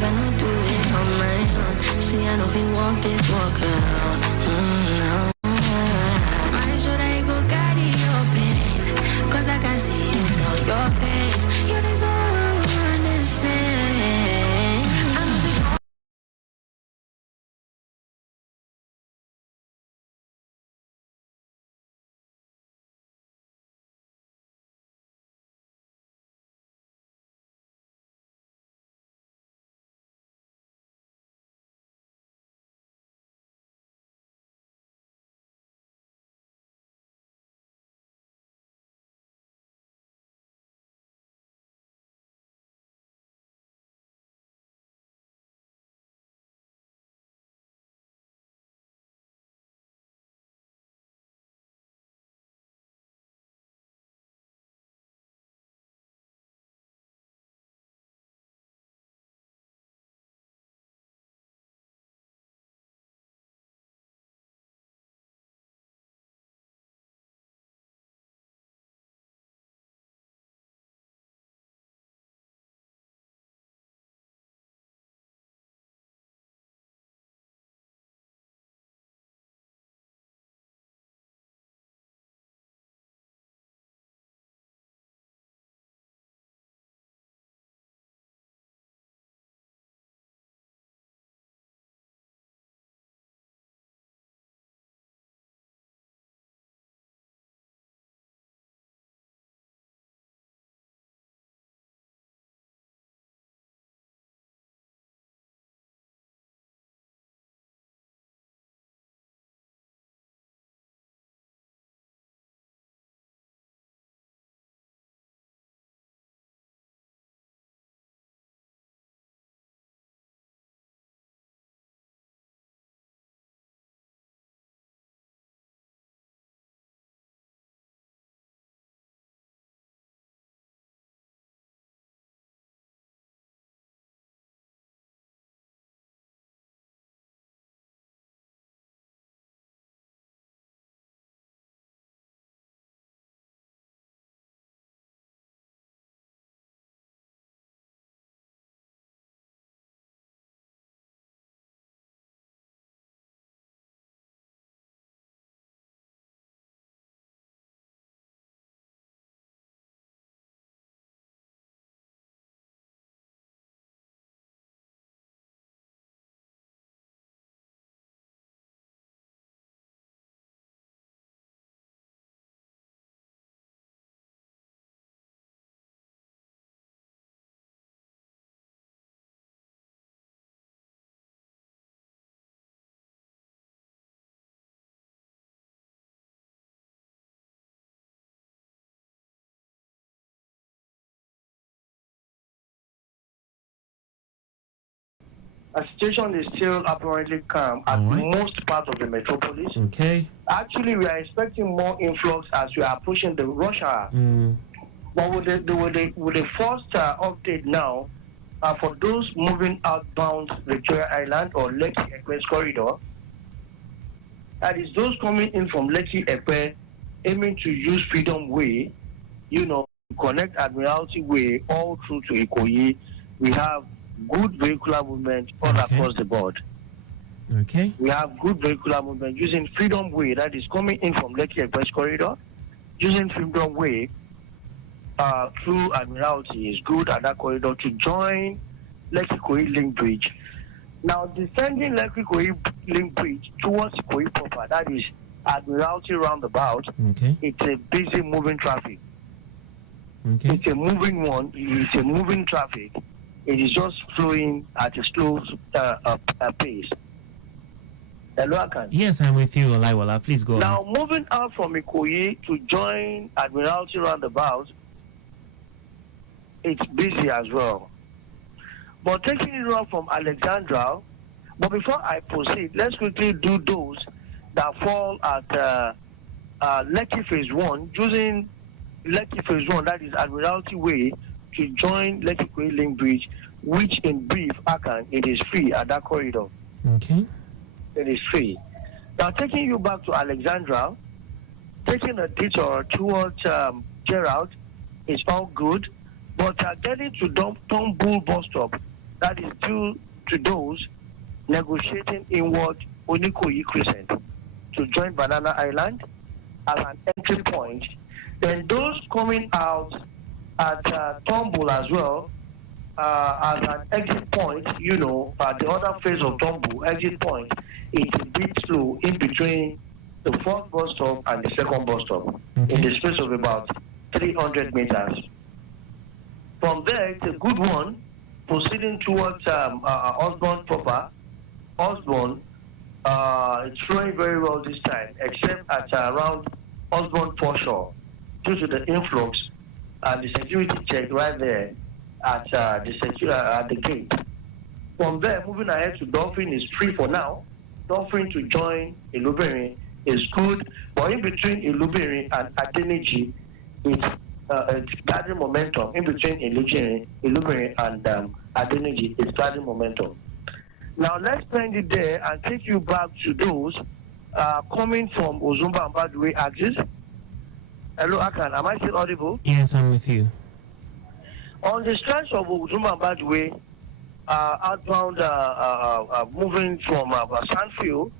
cannot do it on my own. See, I know if you walk this walk around. No. Why should I go carry your pain? Cause I can see it on your face. You deserve to understand. I know the A situation is still apparently calm at most parts of the metropolis. Okay. Actually, we are expecting more influx as we are approaching the rush hour. But with the first update now, for those moving outbound Victoria Island or Lekki Express corridor, that is those coming in from Lekki Ekpe aiming to use Freedom Way, connect Admiralty Way all through to Ikoyi. We have good vehicular movement all across the board. Okay. We have good vehicular movement using Freedom Way, that is coming in from Lekki Express corridor, using Freedom Way through Admiralty is good at that corridor to join Lekki Ikoyi Link Bridge. Now, descending Lekki Ikoyi Link Bridge towards Ikoyi proper, that is Admiralty roundabout, it's a busy moving traffic. It's a moving one, it's a moving traffic. It is just flowing at a slow pace. Hello, Akan. Yes, I'm with you, Olaiwola. Please go on. Now, moving out from Ikoyi to join Admiralty roundabout, it's busy as well. But taking it on from Alexandra, but before I proceed, let's quickly do those that fall at Lekki Phase 1, using Lekki Phase 1, that is Admiralty Way, to join Lekki Ikoyi Link Bridge, which in brief, Akan, it is free at that corridor. Okay. It is free. Now, taking you back to Alexandra, taking a detour towards Gerald is all good, but getting to Tumbull bus stop, that is due to those negotiating inward Onikoyi Crescent to join Banana Island as an entry point. Then those coming out at Tombul as well as an exit point, the other phase of Tombul, exit point, it's a bit slow in between the first bus stop and the second bus stop in the space of about 300 meters. From there, it's a good one, proceeding towards Osborne proper. Osborne, it's flowing very well this time, except at around Osborne foreshore, due to the influx and the security check right there at the gate. From there, moving ahead to Dolphin is free for now. Dolphin to join Iluberi is good, but in between Iluberi and Adeniji, it's gathering momentum. In between Iluberi and Adeniji, it's gathering momentum. Now let's bring it there and take you back to those coming from Ozumba and Badwe axis. Hello, Akan. Am I still audible? Yes, I'm with you. On the stretch of Ozumba and Badwe, outbound moving from Sandfield,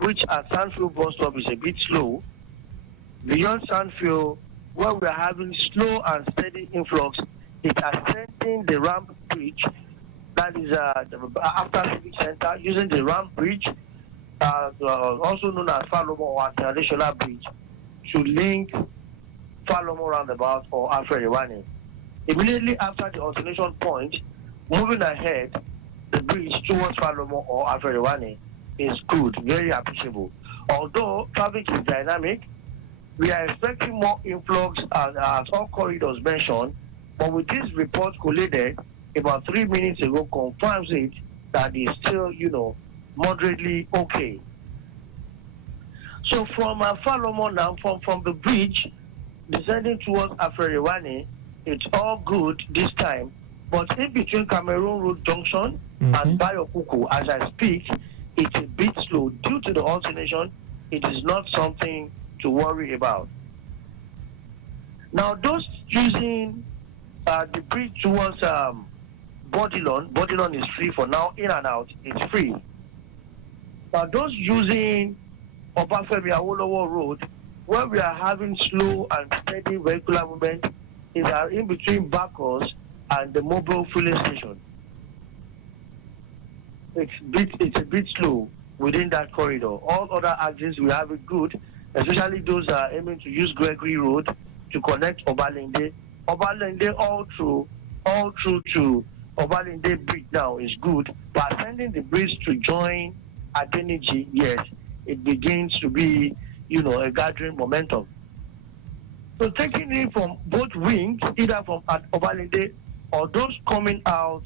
which at Sandfield bus stop is a bit slow. Beyond Sandfield, where we are having slow and steady influx, it ascending the ramp bridge. That is after Civic Center, using the ramp bridge, also known as Falomo or Traditional Bridge, to link Falomo roundabout or Alfred Iwane. Immediately after the alternation point, moving ahead, the bridge towards Falomo or Alfred Iwane is good, very appreciable. Although traffic is dynamic, we are expecting more influx as all corridors mentioned, but with this report collated about 3 minutes ago confirms it that it's still, moderately okay. So from Falomo now, from the bridge, descending towards Afreriwane, it's all good this time. But in between Cameroon Road Junction and Bayokuku, as I speak, it's a bit slow. Due to the alternation, it is not something to worry about. Now, those using the bridge towards Bodilon is free for now, in and out, it's free. Now, those using Obafemi Awolowo Road, where we are having slow and steady vehicular movement, is in between Bakos and the mobile filling station. It's a bit slow within that corridor. All other axes we have it good, especially those aiming to use Gregory Road to connect Obalende. Obalende all through to Obalende Bridge now is good, but ascending the bridge to join Adeniji, yes, it begins to be, a gathering momentum. So taking it from both wings, either from Obalende or those coming out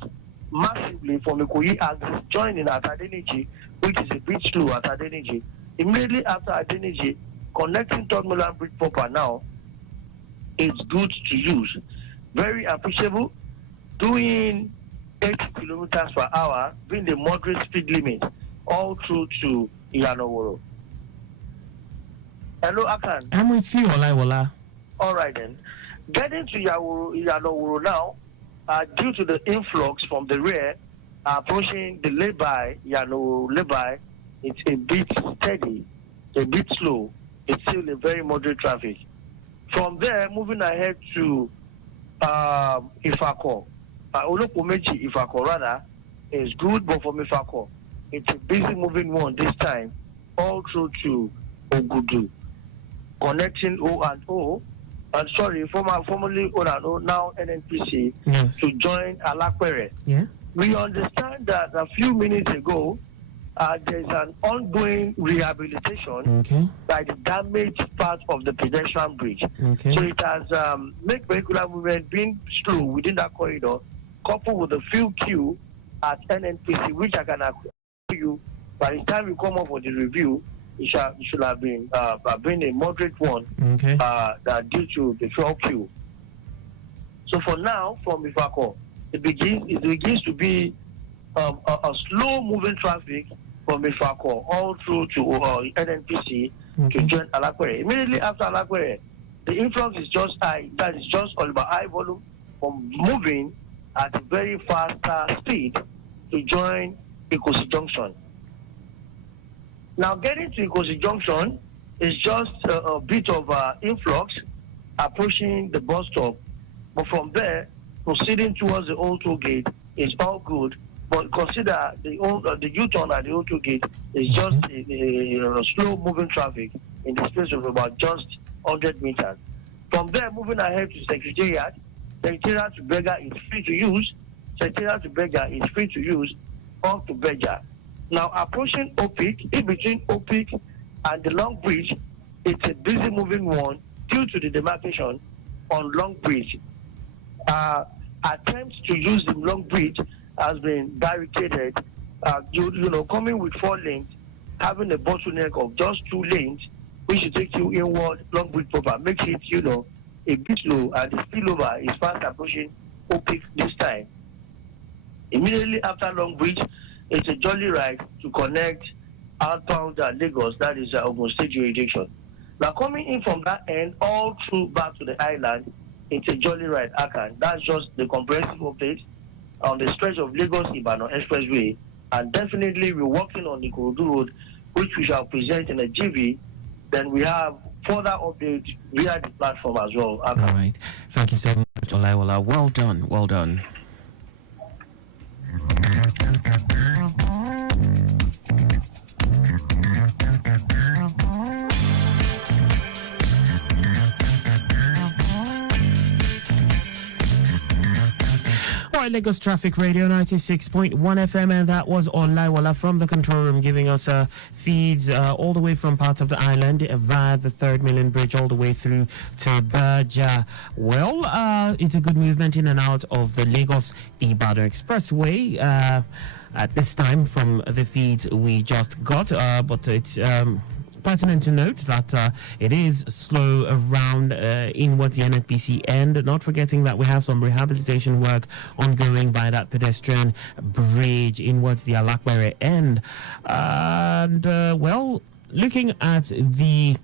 massively from the Koyi axis, joining at Adeniji, which is a bit slow at Adeniji. Immediately after Adeniji, connecting Third Milan Bridge proper now, it's good to use. Very appreciable. Doing 80 kilometers per hour, being the moderate speed limit, all through to Iyanoworo. Hello, Akan. I'm with you, Olaiwola. All right then. Getting to Iyanoworo now, due to the influx from the rear, approaching the lay-by, lay-by, it's a bit steady, a bit slow. It's still a very moderate traffic. From there, moving ahead to Ifako. Olopomeji Ifako rather is good, but from Ifako, it's a busy moving one this time, all through to Ogudu, connecting O and O. And sorry, formerly O and O, now NNPC, Yes. to join Alakwere. Yeah. We understand that a few minutes ago, there's an ongoing rehabilitation by the damaged part of the pedestrian bridge. Okay. So it has made vehicular movement being slow within that corridor, coupled with the fuel queue at NNPC, which I can assure you, by the time you come up for the review, it should have been a moderate one that due to the fuel queue. So for now, from Ifako, it begins to be a slow-moving traffic from Ifako all through to NNPC to join Alakwere. Immediately after Alakwere, the influx is just high. That is just all about high volume from moving at a very faster speed to join Ikosi Junction. Now, getting to Ikosi Junction is just a bit of influx approaching the bus stop. But from there, proceeding towards the old toll gate is all good. But consider the U-turn at the old toll gate is just a slow-moving traffic in the space of about just 100 meters. From there, moving ahead to Secretariat to Berger is free to use. Secretariat to Berger is free to use up to Berger. Now, approaching Opik, in between Opik and the Long Bridge, it's a busy moving one due to the demarcation on Long Bridge. Attempts to use the Long Bridge has been barricaded. Coming with 4 lanes, having a bottleneck of just 2 lanes, which should take you inward Long Bridge proper, makes it, a bit low, and the spillover is fast approaching Opik this time. Immediately after Long Bridge, it's a jolly ride to connect outbound Lagos, that is Ogun State jurisdiction. Now, coming in from that end all through back to the island, it's a jolly ride, Akan. That's just the comprehensive update on the stretch of Lagos-Ibadan Expressway. And definitely we're working on the Ikorodu Road, which we shall present in a GV. Then we have further updates via the platform as well, Akan. All right. Thank you so much, Olaiwola. Well done. Well done. Lagos Traffic Radio 96.1 FM, and that was Olaiwola from the control room giving us feeds all the way from parts of the island via the 3rd Mainland Bridge all the way through to Berger. Well, it's a good movement in and out of the Lagos-Ibadan Expressway at this time from the feeds we just got, but it's pertinent to note that it is slow around inwards the NNPC end, not forgetting that we have some rehabilitation work ongoing by that pedestrian bridge inwards the Alakwere end. And looking at the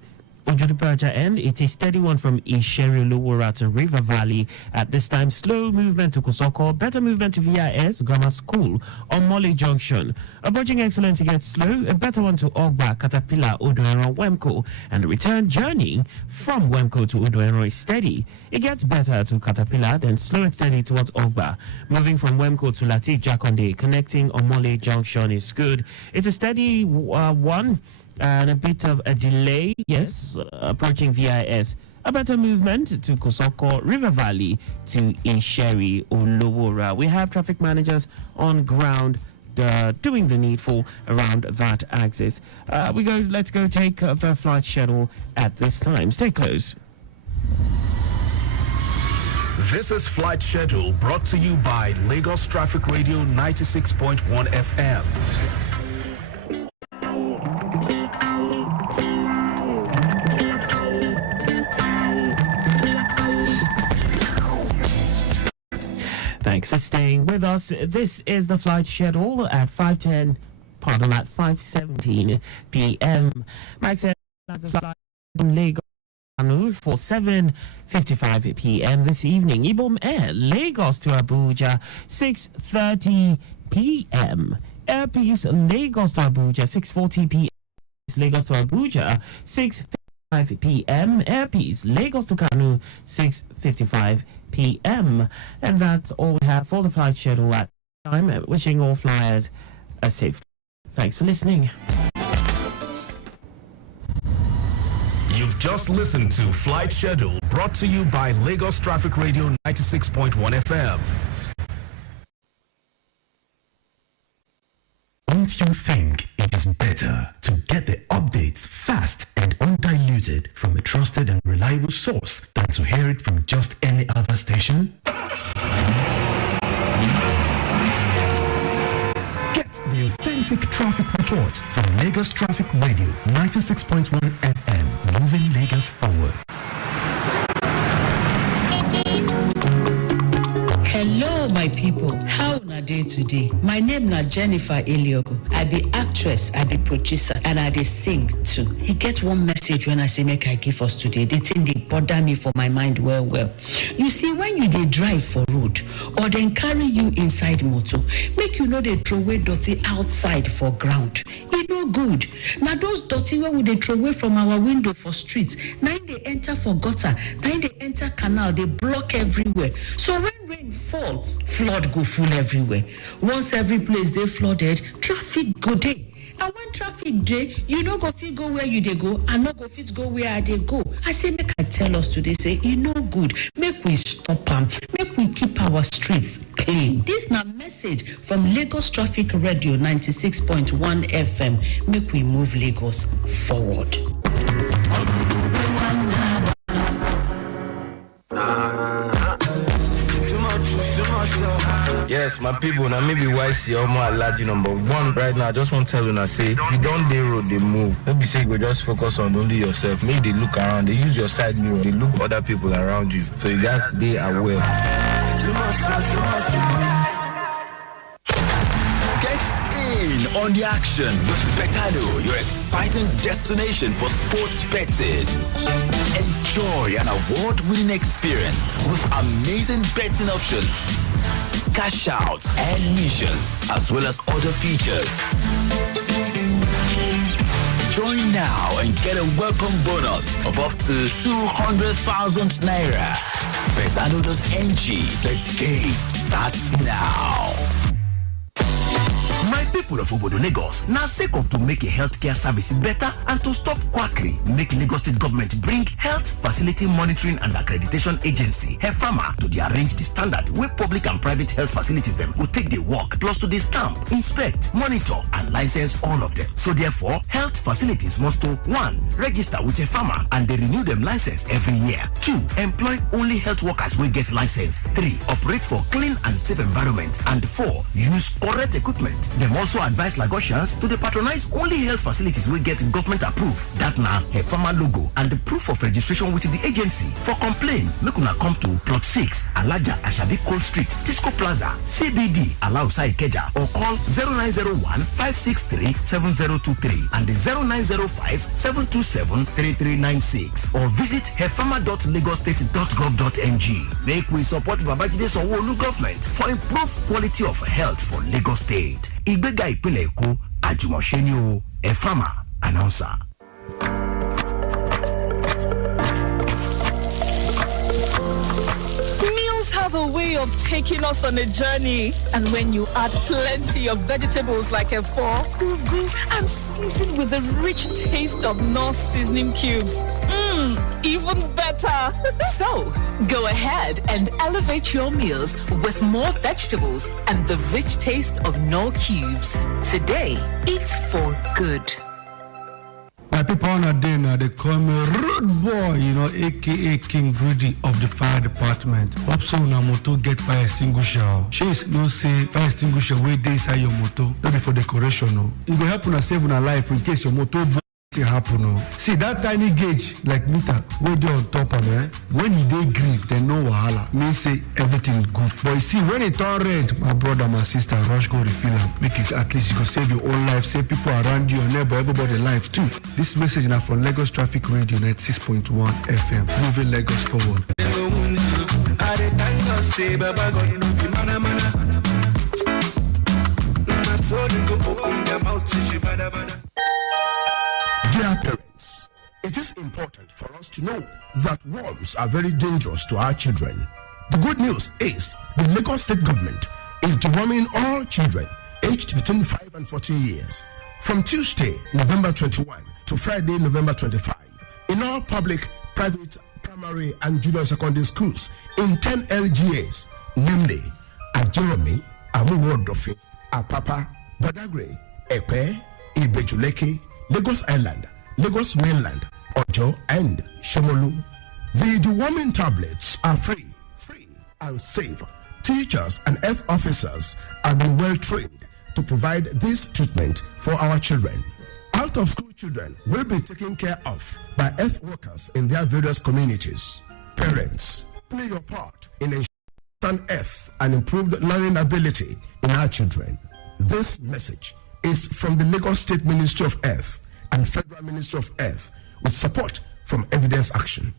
Ojudu-Berger end, it's a steady one from Isheri Lowora to River Valley. At this time, slow movement to Kosoko, better movement to VIS Grammar School on Molly Junction. Approaching Excellence gets slow, a better one to Ogba, Caterpillar, Odoero, Wemco, and the return journey from Wemco to Odoero is steady. It gets better to Caterpillar, then slow and steady towards Ogba. Moving from Wemco to Latif Jakonde, connecting on Molly Junction is good. It's a steady one. And a bit of a delay, yes, approaching VIS. A better movement to Kosoko, River Valley to Isheri Olowora. We have traffic managers on ground doing the needful around that axis. Let's go take the flight schedule at this time. Stay close. This is Flight Schedule brought to you by Lagos Traffic Radio 96.1 FM. Thanks for staying with us. This is the flight schedule at 5:17 p.m. Max Air has a flight from Lagos for 7:55 p.m. this evening. Ibom Air, Lagos to Abuja, 6:30 p.m. Air Peace, Lagos to Abuja, 6:40 p.m. Lagos to Abuja, 6:55 p.m. Air Peace, Lagos to Kanu, 6:55 p.m. And that's all we have for the flight schedule at the time. Wishing all flyers a safe. Thanks for listening. You've just listened to Flight Schedule brought to you by Lagos Traffic Radio 96.1 FM. Don't you think it is better to get the updates fast and undiluted from a trusted and reliable source than to hear it from just any other station? Get the authentic traffic reports from Lagos Traffic Radio 96.1 FM, moving Lagos forward. Hello, my people. How una day today? My name na Jennifer Eliogo. I be actress, I be producer, and I dey sing too. He get one message when I say make I give us today. The thing dey bother me for my mind well. You see, when you dey drive for road or then carry you inside motor, make you know they throw away dirty outside for ground. E no good. Now those dirty where we dey throw away from our window for street, now they enter for gutter, now they enter canal, they block everywhere. So when rain fall, flood go full everywhere. Once every place they flooded, traffic go dey. And when traffic dey, you no go fit go where you dey go, and no go fit go where I dey go. I say make I tell us today, say e no good. Make we stop am. Make we keep our streets clean. This na message from Lagos Traffic Radio 96.1 FM. Make we move Lagos forward. Yes, my people, now maybe why see more large number one right now. I just want to tell you now, say if you don't dey road, they move. Maybe say go just focus on only yourself. Maybe they look around, they use your side mirror, they look other people around you. So you guys they aware. Get in on the action with Betano, your exciting destination for sports betting. Enjoy an award-winning experience with amazing betting options, cash outs and missions, as well as other features. Join now and get a welcome bonus of up to 200,000 naira. Betano.ng. The game starts now. My people of Obodo Lagos, now sake of to make a healthcare service better and to stop quackery, make Lagos State government bring Health Facility Monitoring and Accreditation Agency, HEFAMA, to the arrange the standard where public and private health facilities them will take the work, plus to the stamp, inspect, monitor, and license all of them. So therefore, health facilities must to 1. Register with HEFAMA and they renew them license every year. 2. Employ only health workers will get license. 3. Operate for clean and safe environment. And 4. Use correct equipment. Them also advise Lagosians to patronize only health facilities will get government approved. That now HEFAMA logo and the proof of registration with the agency. For complaint, make una come to plot 6 Alaja Ashabi Cold Street, Tisco Plaza, CBD, Alausa Ikeja, or call 0901 563 7023 and the 0905 727 3396 or visit hefama.lagostate.gov.ng. Make we support Babajide Sanwo-Olu government for improved quality of health for Lagos State. Ìgbéga ìpínlẹ̀ Èkó, àjùmọ̀ṣe ni o, HEFAMA announcer. Meals have a way of taking us on a journey, and when you add plenty of vegetables like efo, ugu, and season with the rich taste of North seasoning cubes, even better. So, go ahead and elevate your meals with more vegetables and the rich taste of Knorr cubes. Today, eat for good. My people on a day now, they call me Rude Boy, aka King Greedy of the fire department. Hope so na motor get fire extinguisher. She is no say fire extinguisher wey dey inside your motor, not be for decoration. No. It will help una save una life in case your motor happen. No. See that tiny gauge like meter wey dey on top of me. When e dey green, then no wahala. Mean say everything good. But you see, when it turn red, my brother, my sister, rush go refill am. Make it at least you go save your own life, save people around you, your neighbor, everybody life too. This message now from Lagos Traffic Radio 96.1 FM. Moving Lagos forward. Dear parents, it is important for us to know that worms are very dangerous to our children. The good news is the Lagos State government is deworming all children aged between 5 and 14 years from Tuesday, November 21 to Friday, November 25 in all public, private, primary and junior secondary schools in 10 LGAs, namely Ajeromi, Amuwodofi, Apapa, Badagry, Epe, Ibejuleke, Lagos Island, Lagos Mainland, Ojo, and Shomolu. The deworming tablets are free and safe. Teachers and health officers have been well trained to provide this treatment for our children. Out of school children will be taken care of by health workers in their various communities. Parents, play your part in ensuring on earth and improved learning ability in our children. This message is from the Lagos State Ministry of Health and Federal Ministry of Health with support from Evidence Action.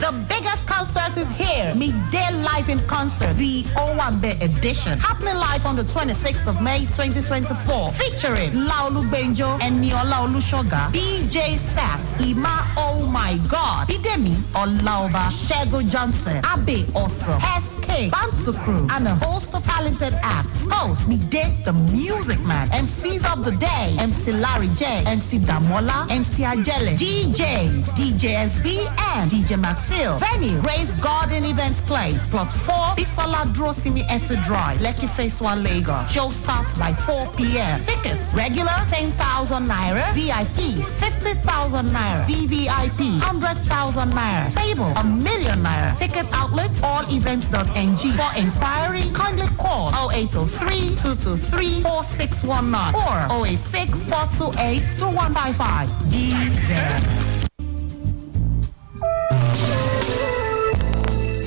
The biggest concert is here. Midday Live in Concert, the Owambe edition. Happening live on the 26th of May 2024. Featuring Laolu Benjo and Niola Olushoga, DJ Sax, Ima Oh My God, Idemi Olaoba, Shego Johnson, Abe Awesome, SK, Bantu Crew, and a host of talented acts. Host Midday the Music Man. MCs of the day, MC Larry J, MC Damola, MC Ajele, DJs, DJ SB, and DJ Maxil. Venue, Grace Garden Events Place, Plot 4, Bisola Drosimi Etu Drive, Lekki Phase 1 Lagos. Show starts by 4 p.m. Tickets, regular 10,000 Naira, VIP 50,000 Naira, VVIP 100,000 Naira, table 1 million Naira. Ticket outlet, allevents.ng. For inquiry, kindly call 0803 223 4619 or 086 428 2155. Be there.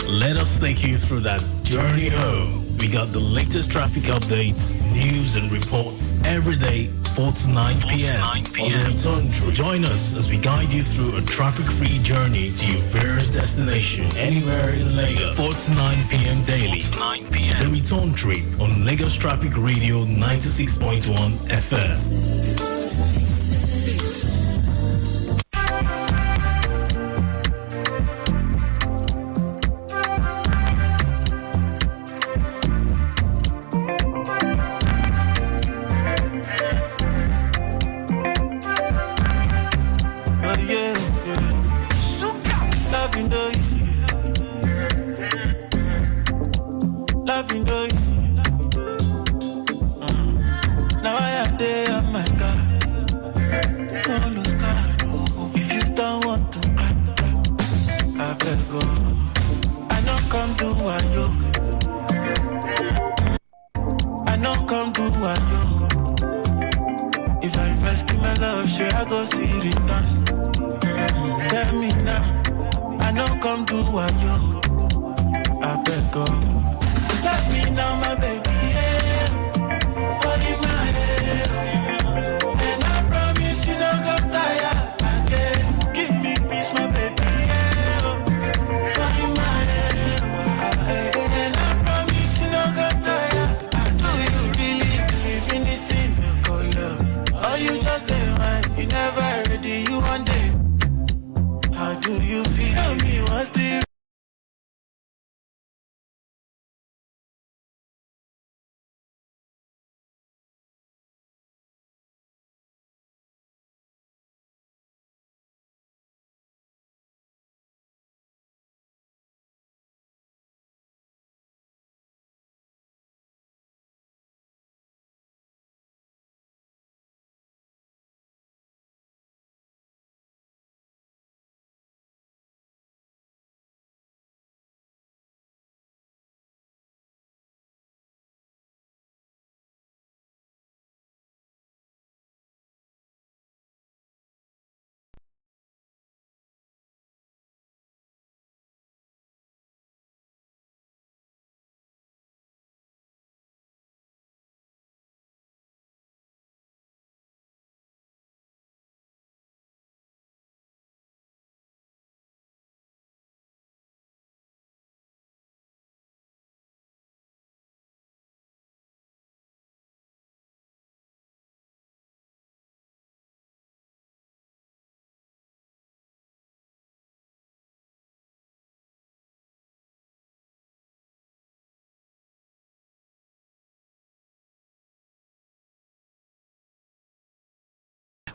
Let us take you through that journey home. We got the latest traffic updates, news and reports every day, 4 to 9 p.m. on the return trip. Join us as we guide you through a traffic-free journey to your various destination anywhere in Lagos, 4 to 9 p.m. daily. The return trip on Lagos Traffic Radio 96.1 FM.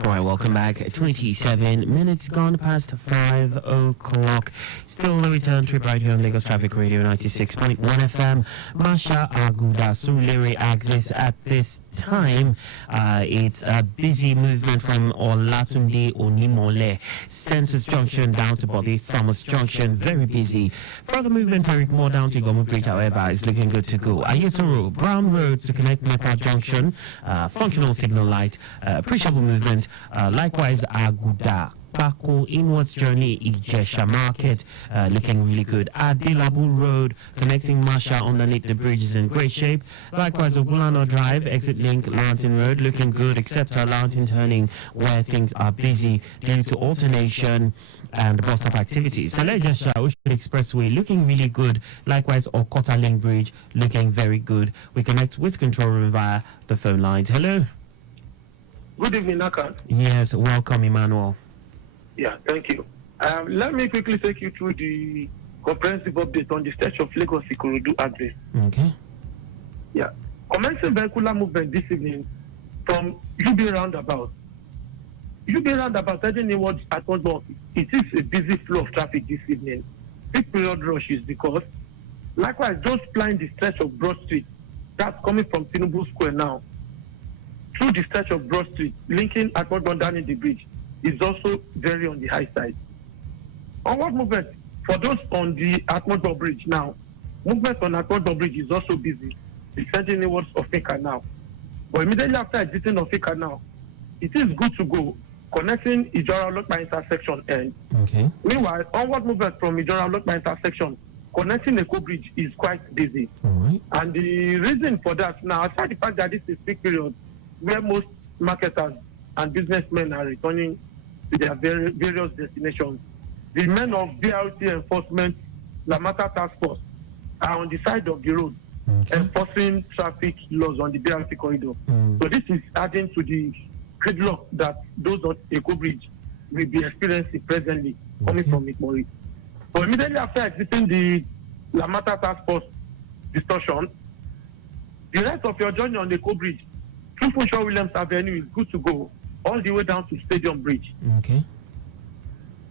All right, welcome back. 27 minutes gone past 5 o'clock. Still the return trip right here on Lagos Traffic Radio 96.1 FM. Masha Aguda Suliri Axis at this time. It's a busy movement from Olatunde Onimole, Census Junction down to Body Thomas Junction. Very busy. Further movement, Eric Moore down to Gomu Bridge, however, is looking good to go. Ayutthaya Brown Road to connect Nepa Junction. Functional signal light. Appreciable movement Likewise, Aguda. Bako inwards journey Ijesha Market looking really good. Adilabu Road connecting Masha underneath the bridge is in great shape. Likewise, Ogulano Drive exit link Lantin Road looking good except Lantin turning where things are busy due to alternation and bus stop activities. Selejesha Ocean Expressway looking really good. Likewise, Okota Link Bridge looking very good. We connect with control room via the phone lines. Hello. Good evening, Akan. Yes, welcome, Emmanuel. Yeah, thank you. Let me quickly take you through the comprehensive update on the stretch of Lagos Ikorodu address. Okay. Yeah. Commencing vehicular movement this evening from UB roundabout. UB roundabout heading inwards at Osborne, it is a busy flow of traffic this evening. Peak period rush is because, likewise, those plying the stretch of Broad Street, that's coming from Tinubu Square now, through the stretch of Broad Street, linking at Osborne down in the bridge, is also very on the high side. Onward movement for those on the Atmosphere Bridge now, movement on Atmosphere Bridge is also busy, descending inwards of Ofika now. But immediately after exiting Ofika now, it is good to go, connecting Ijora Lokma intersection end. Okay. Meanwhile, onward movement from Ijora Lokma intersection, connecting Eko Bridge is quite busy. All right. And the reason for that now, aside the fact that this is peak period where most marketers and businessmen are returning to their various destinations, the men of BRT enforcement, Lamata Task Force, are on the side of the road, enforcing traffic laws on the BRT corridor. So this is adding to the gridlock that those on Eko Bridge will be experiencing presently, coming from Ikmori. So immediately after exiting the Lamata Task Force distortion, the rest of your journey on the Eko Bridge through Funshaw Williams Avenue is good to go, all the way down to Stadium Bridge. Okay.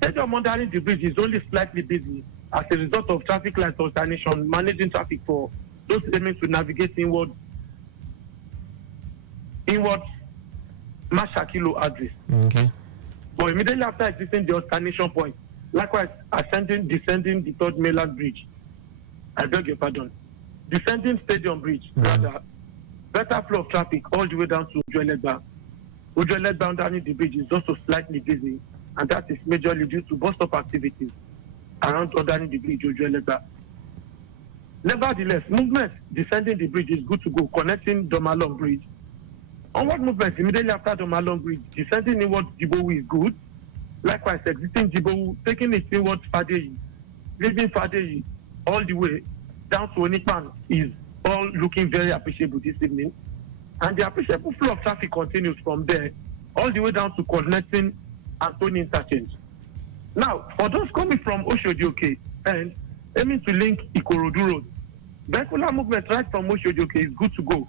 Stadium underneath the bridge is only slightly busy as a result of traffic light alternation, managing traffic for those aiming to navigate inward Mashakilo address. Okay. But immediately after exiting the alternation point, likewise descending the third mainland bridge. I beg your pardon. Descending Stadium Bridge, rather, better flow of traffic all the way down to Ujoelegba. Ujoelegba underneath the bridge is also slightly busy, and that is majorly due to bus stop activities around underneath the bridge, Ujoelegba. Nevertheless, movement descending the bridge is good to go, connecting Domalong Bridge. Onward movement immediately after Domalong Bridge, descending inward Jibowu is good. Likewise, exiting Jibowu, taking it inward Fadeyi, leaving Fadeyi all the way down to Onipan is all looking very appreciable this evening. And the appreciable flow of traffic continues from there all the way down to connecting Anthony Interchange. Now, for those coming from Oshodi and aiming to link Ikorodu Road, vehicular movement right from Oshodi is good to go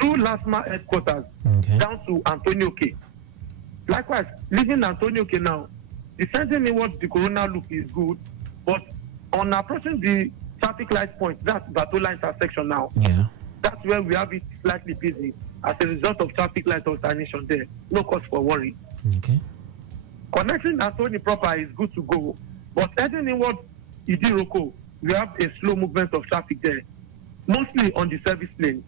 through Lasma headquarters down to Antonio K. Likewise, leaving Antonio K now, descending inwards the Corona Loop is good, but on approaching the traffic light point, that's Batola intersection now. Yeah. That's where we have it slightly busy as a result of traffic light alternation there. No cause for worry. Okay. Connecting Anthony proper is good to go, but heading inward Idiroko, we have a slow movement of traffic there, mostly on the service lane.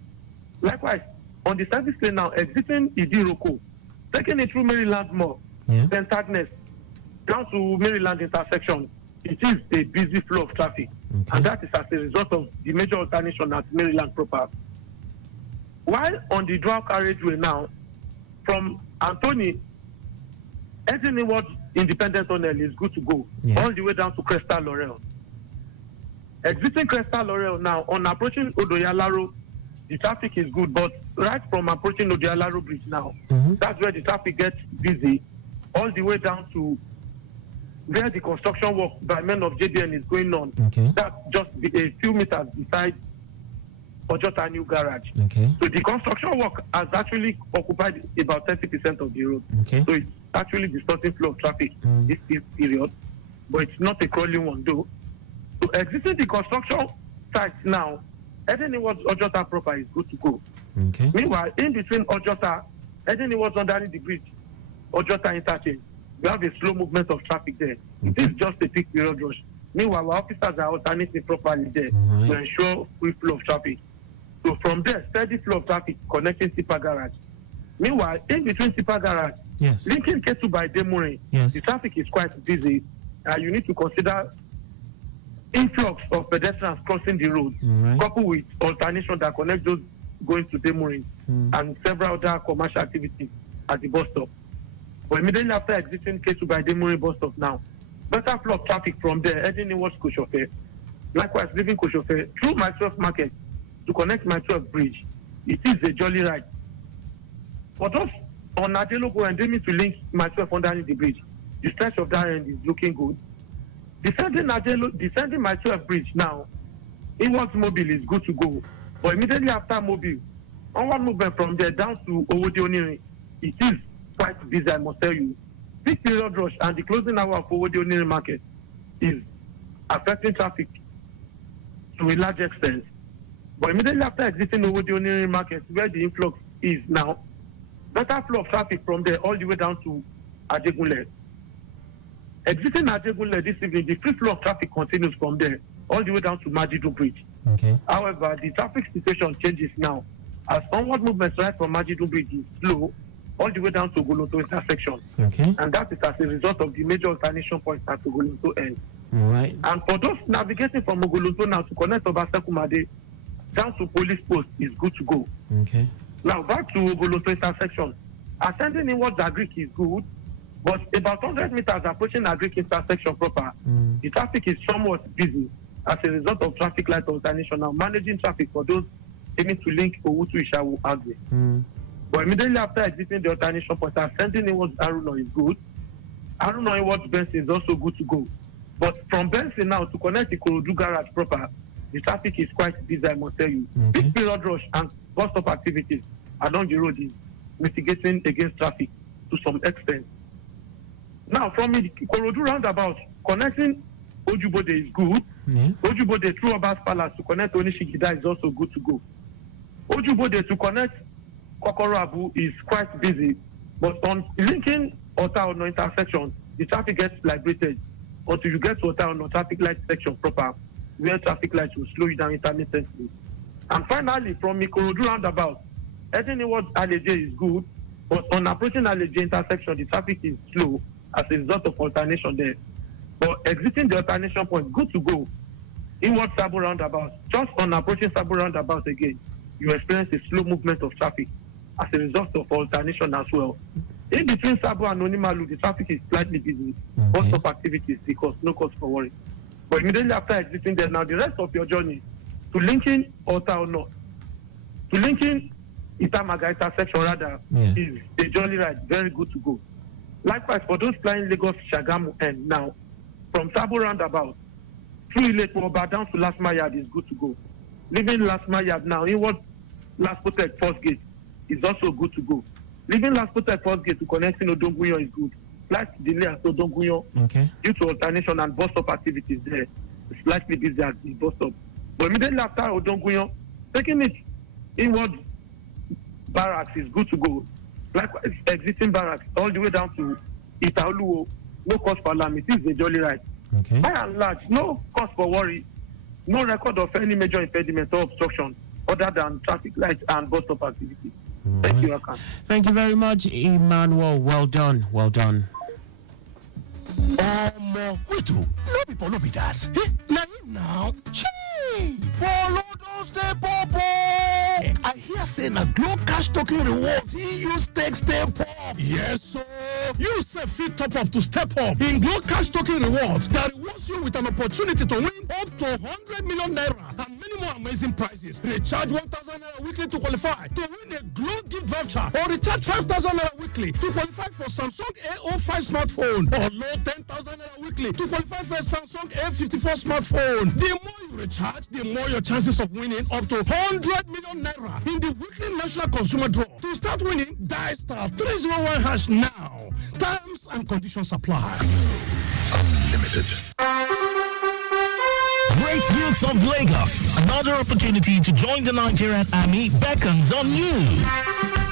Likewise, on the service lane now, exiting Idiroko, taking it through Maryland Mall, Centerness, down to Maryland intersection, it is a busy flow of traffic. And that is as a result of the major alternation at Maryland proper. While on the dual carriageway now, from Anthony, heading inward Independence Tunnel is good to go, all the way down to Cresta Laurel. Exiting Cresta Laurel now, on approaching Odoyalaro, the traffic is good, but right from approaching Odoyalaro Bridge now, that's where the traffic gets busy, all the way down to where the construction work by men of JBN is going on. That's just a few meters beside Ojota New Garage. So the construction work has actually occupied about 30% of the road. So it's actually distorting flow of traffic this period, but it's not a crawling one though. So exiting the construction sites now, heading inwards Ojota proper is good to go. Meanwhile, in between Ojota, heading inwards underneath the bridge, Ojota interchange, we have a slow movement of traffic there. It is just a peak period rush. Meanwhile, our officers are alternating properly there to ensure free flow of traffic. So from there, steady flow of traffic connecting Tipa Garage. Meanwhile, in between Tipa Garage Yes. Linking Ketu by Demurin, Yes. the traffic is quite busy. You need to consider influx of pedestrians crossing the road, Right. coupled with alternation that connect those going to Demurin and several other commercial activities at the bus stop. But immediately after exiting Ketu by Demurin bus stop now, better flow of traffic from there heading towards Koshofe. Likewise, leaving Koshofe through my 12 market to connect my 12 bridge. It is a jolly ride. For those on Adelogo and they need to link my 12 underneath the bridge, the stretch of that end is looking good. Descending my 12 bridge now, inwards Mobile is good to go. But immediately after Mobile, onward movement from there down to Owode Onirin, it is quite busy, I must tell you. Peak period rush and the closing hour of Owode Onirin market is affecting traffic to a large extent. But immediately after exiting Owode Onirin market, where the influx is now, better flow of traffic from there all the way down to Ajegunle. Exiting Ajegunle this evening, the free flow of traffic continues from there all the way down to Majidu Bridge. Okay. However, the traffic situation changes now as onward movement right from Majidu Bridge is slow all the way down to Ogolonto intersection. Okay. And that is as a result of the major alternation points at Ogolonto end. All right. And for those navigating from Ogolonto now to connect Obasekumade down to police post is good to go. Okay. Now back to Ogolonto intersection. Ascending inwards Agric is good, but about 100 meters approaching Agric intersection proper, the traffic is somewhat busy as a result of traffic light alternation. Now managing traffic for those aiming to link Owu to Ishawu Agri. But immediately after exiting the alternation point, ascending inwards Aruno is good. Aruno inwards Benson is also good to go. But from Benson now to connect the Korodu garage proper, the traffic is quite busy, I must tell you. Peak period rush and bus stop activities along the road is mitigating against traffic to some extent. Now, from the Korodu roundabout, connecting Ojubode is good. Ojubode through Obas Palace to connect Onishigida is also good to go. Ojubode to connect Kokoro Abu is quite busy, but on linking Ota-Ono intersection, the traffic gets liberated until you get to Ota-Ono traffic light section proper, where traffic lights will slow you down intermittently. And finally, from Ikorodu roundabout, heading towards Aleje is good, but on approaching Aleje intersection, the traffic is slow as a result of alternation there. But exiting the alternation point, good to go. Inward Sabo roundabout, just on approaching Sabo roundabout again, you experience a slow movement of traffic as a result of alternation as well. In between Sabo and Onimalu, the traffic is slightly busy. Bus stop activities because no cause for worry. But immediately after exiting there, now the rest of your journey to linking Ota-Ono, to linking Itamaga intersection rather, is a jolly ride, very good to go. Likewise, for those flying Lagos Shagamu end now, from Sabo roundabout, through Ilepo down to Last Yard is good to go. Leaving Last Yard now, inward Last Protect First Gate is also good to go. Leaving Last Protect First Gate to connecting Odonguyo is good. Flight delay at Odonguyo due to alternation and bus stop activities there. It's slightly busy at the bus stop. But immediately after Odonguyo, taking it inward Barracks is good to go. Likewise, exiting Barracks all the way down to Itaoluwo, no cause for alarm. It is a jolly ride. Okay. By and large, no cause for worry, no record of any major impediment or obstruction other than traffic lights and bus stop activity. Thank you, Akan. Thank you very much, Emmanuel. Well done. Well done. Wait, no people no be that. Now, Polo don't stay popo. I hear say na Glow Cash Token rewards. He use take step up. Yes, sir. You say fit top up to step up in Glow Cash Token rewards that rewards you with an opportunity to win up to 100 million naira and many more amazing prizes. Recharge 1,000 naira weekly to qualify to win a Glow gift voucher, or recharge 5,000 naira weekly to qualify for Samsung A05 smartphone, or load 10,000 naira weekly to qualify for a Samsung A54 smartphone. The more you recharge, the more your chances of winning up to 100 million naira in the weekly national consumer draw. To start winning, dial *301# now. Terms and conditions apply. Unlimited. Great youths of Lagos. Another opportunity to join the Nigerian Army beckons on you.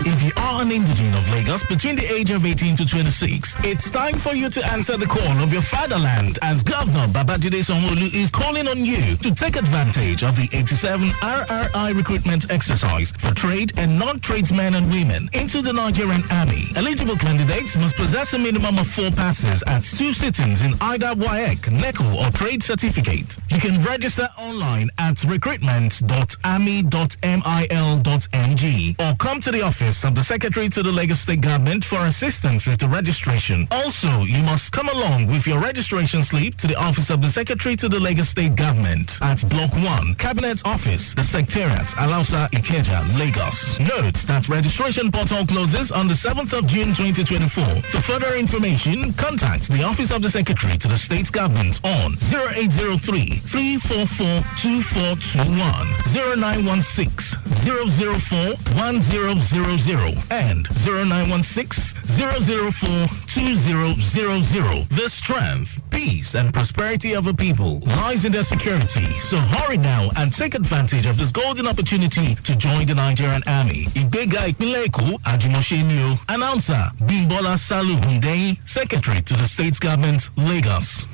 If you are an indigene of Lagos between the age of 18 to 26, it's time for you to answer the call of your fatherland as Governor Babajide Sanwo-Olu is calling on you to take advantage of the 87 RRI recruitment exercise for trade and non-tradesmen and women into the Nigerian Army. Eligible candidates must possess a minimum of 4 passes at 2 sittings in either WAEC, NECO or trade certificate. You can register online at recruitment.army.mil.ng or come to the office of the Secretary to the Lagos State Government for assistance with the registration. Also, you must come along with your registration slip to the office of the Secretary to the Lagos State Government at Block 1, Cabinet Office, the Secretariat, Alausa, Ikeja, Lagos. Note that registration portal closes on the 7th of June 2024. For further information, contact the office of the Secretary to the State Government on 0803 344 2421, 0916 004 1000 and 0916 004 2000. The strength, peace and prosperity of a people lies in their security. So hurry now and take advantage of this golden opportunity to join the Nigerian Army. Igbega Ìpínlẹ̀ Èkó, Ajimoshe Nio. Announcer Bimbola Salu Hundeyin, Secretary to the State Government, Lagos.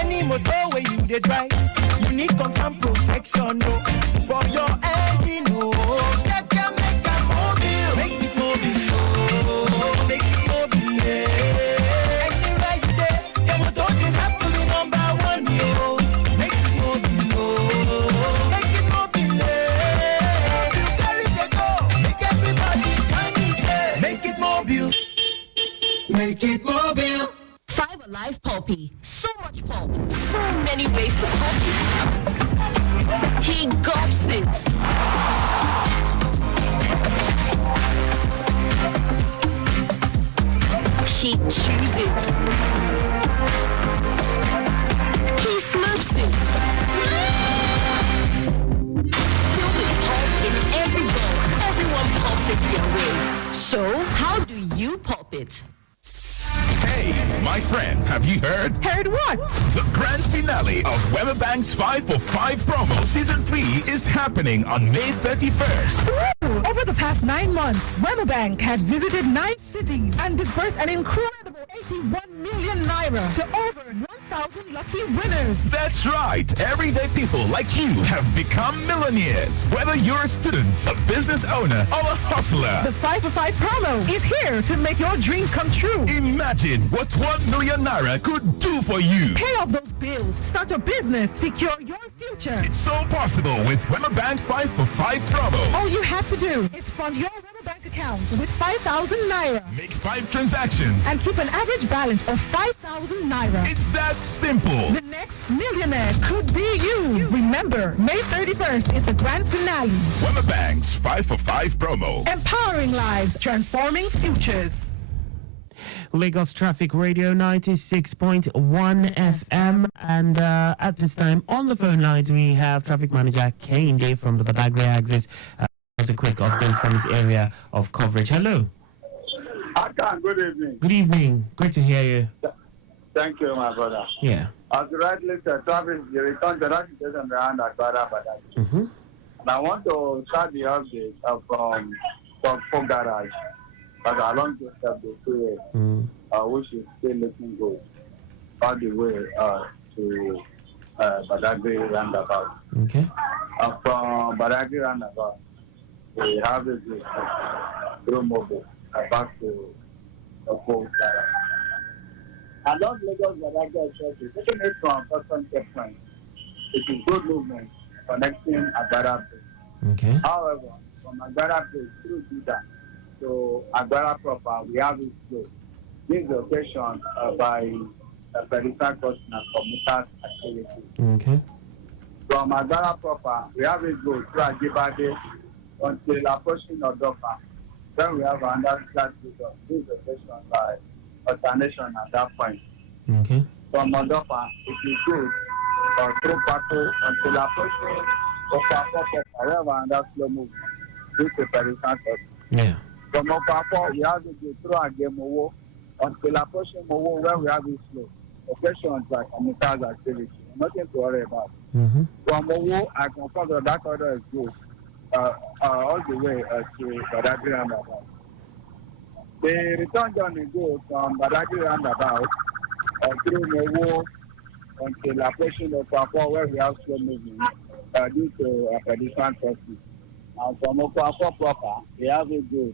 Any motor where you dey drive, you need confirm protection for your engine. Make it mobile, make it mobile, make it mobile. Anywhere you dey, your motor just have to be number 1. Make it mobile, make it mobile. You carry the go, make everybody join me say, make it mobile, make it mobile. 5 Alive Pulpy. So much pulp. So many ways to pulp it. He gulps it. She chews it. He slurps it. Filled with pulp in every bowl. Everyone pulps it their way. So, how do you pulp it? Hey, my friend, have you heard? Heard what? The grand finale of Weber Bank's 5 for 5 promo season 3 is happening on May 31st. Ooh, over the past 9 months, Weber Bank has visited 9 cities and disbursed an incredible 81 million naira to over 1,000 lucky winners. That's right. Everyday people like you have become millionaires. Whether you're a student, a business owner, or a hustler. The 5 for 5 promo is here to make your dreams come true. Imagine what 1 million naira could do for you. Pay off those bills, start a business, secure your future. It's so possible with Weber Bank 5 for 5 promo. All you have to do is fund your Weber Bank account with 5,000 naira. Make 5 transactions and keep an average balance of 5,000 naira. It's that simple. The next millionaire could be you. Remember, May 31st is the grand finale. Weber Bank's 5 for 5 promo. Empowering lives, transforming futures. Lagos Traffic Radio 96.1 FM, and at this time on the phone lines we have Traffic Manager Kehinde from the Badagry Axis. As a quick update from this area of coverage. Hello. Akan, good evening. Good evening. Great to hear you. Thank you, my brother. Yeah. As you rightly said, traffic, the return to that situation around Agbada Badagry. And I want to start the update from Fog Garage. But along the step the freeway, which is still looking good all the way to Badagry roundabout. Okay. From Badagry roundabout, we have it through mobile back to the Fog Garage. Along Lagos Badagry Expressway, taking it from Custom checkpoint, it is good movement connecting Agbada Bridge. Okay. However, from Agbada Bridge through Judah to Agbada proper, we have it slow. This is occasion by pedestrian crossing and commuters activity. Okay. From Agbada proper, we have it go through Ajibade until approaching Odofa. Then we have another flat region. This is occasion by alternation at that point. Okay. From Odofa, it is good through Pato until approaching Okafor. We have another slow move due to pedestrian crossing. Yeah. From Okafor, we have to go through Agemowo until approaching Mowo, where we have it slow. Occasions like commuters activity. Nothing to worry about. From Mowo, I confirm that corridor is good. all the way to Badagry roundabout. The return journey goes from Badagry roundabout through Mewo until approaching the Okwapo where we have slow movement due to pedestrian crossing. And from Okwapo proper, we have it go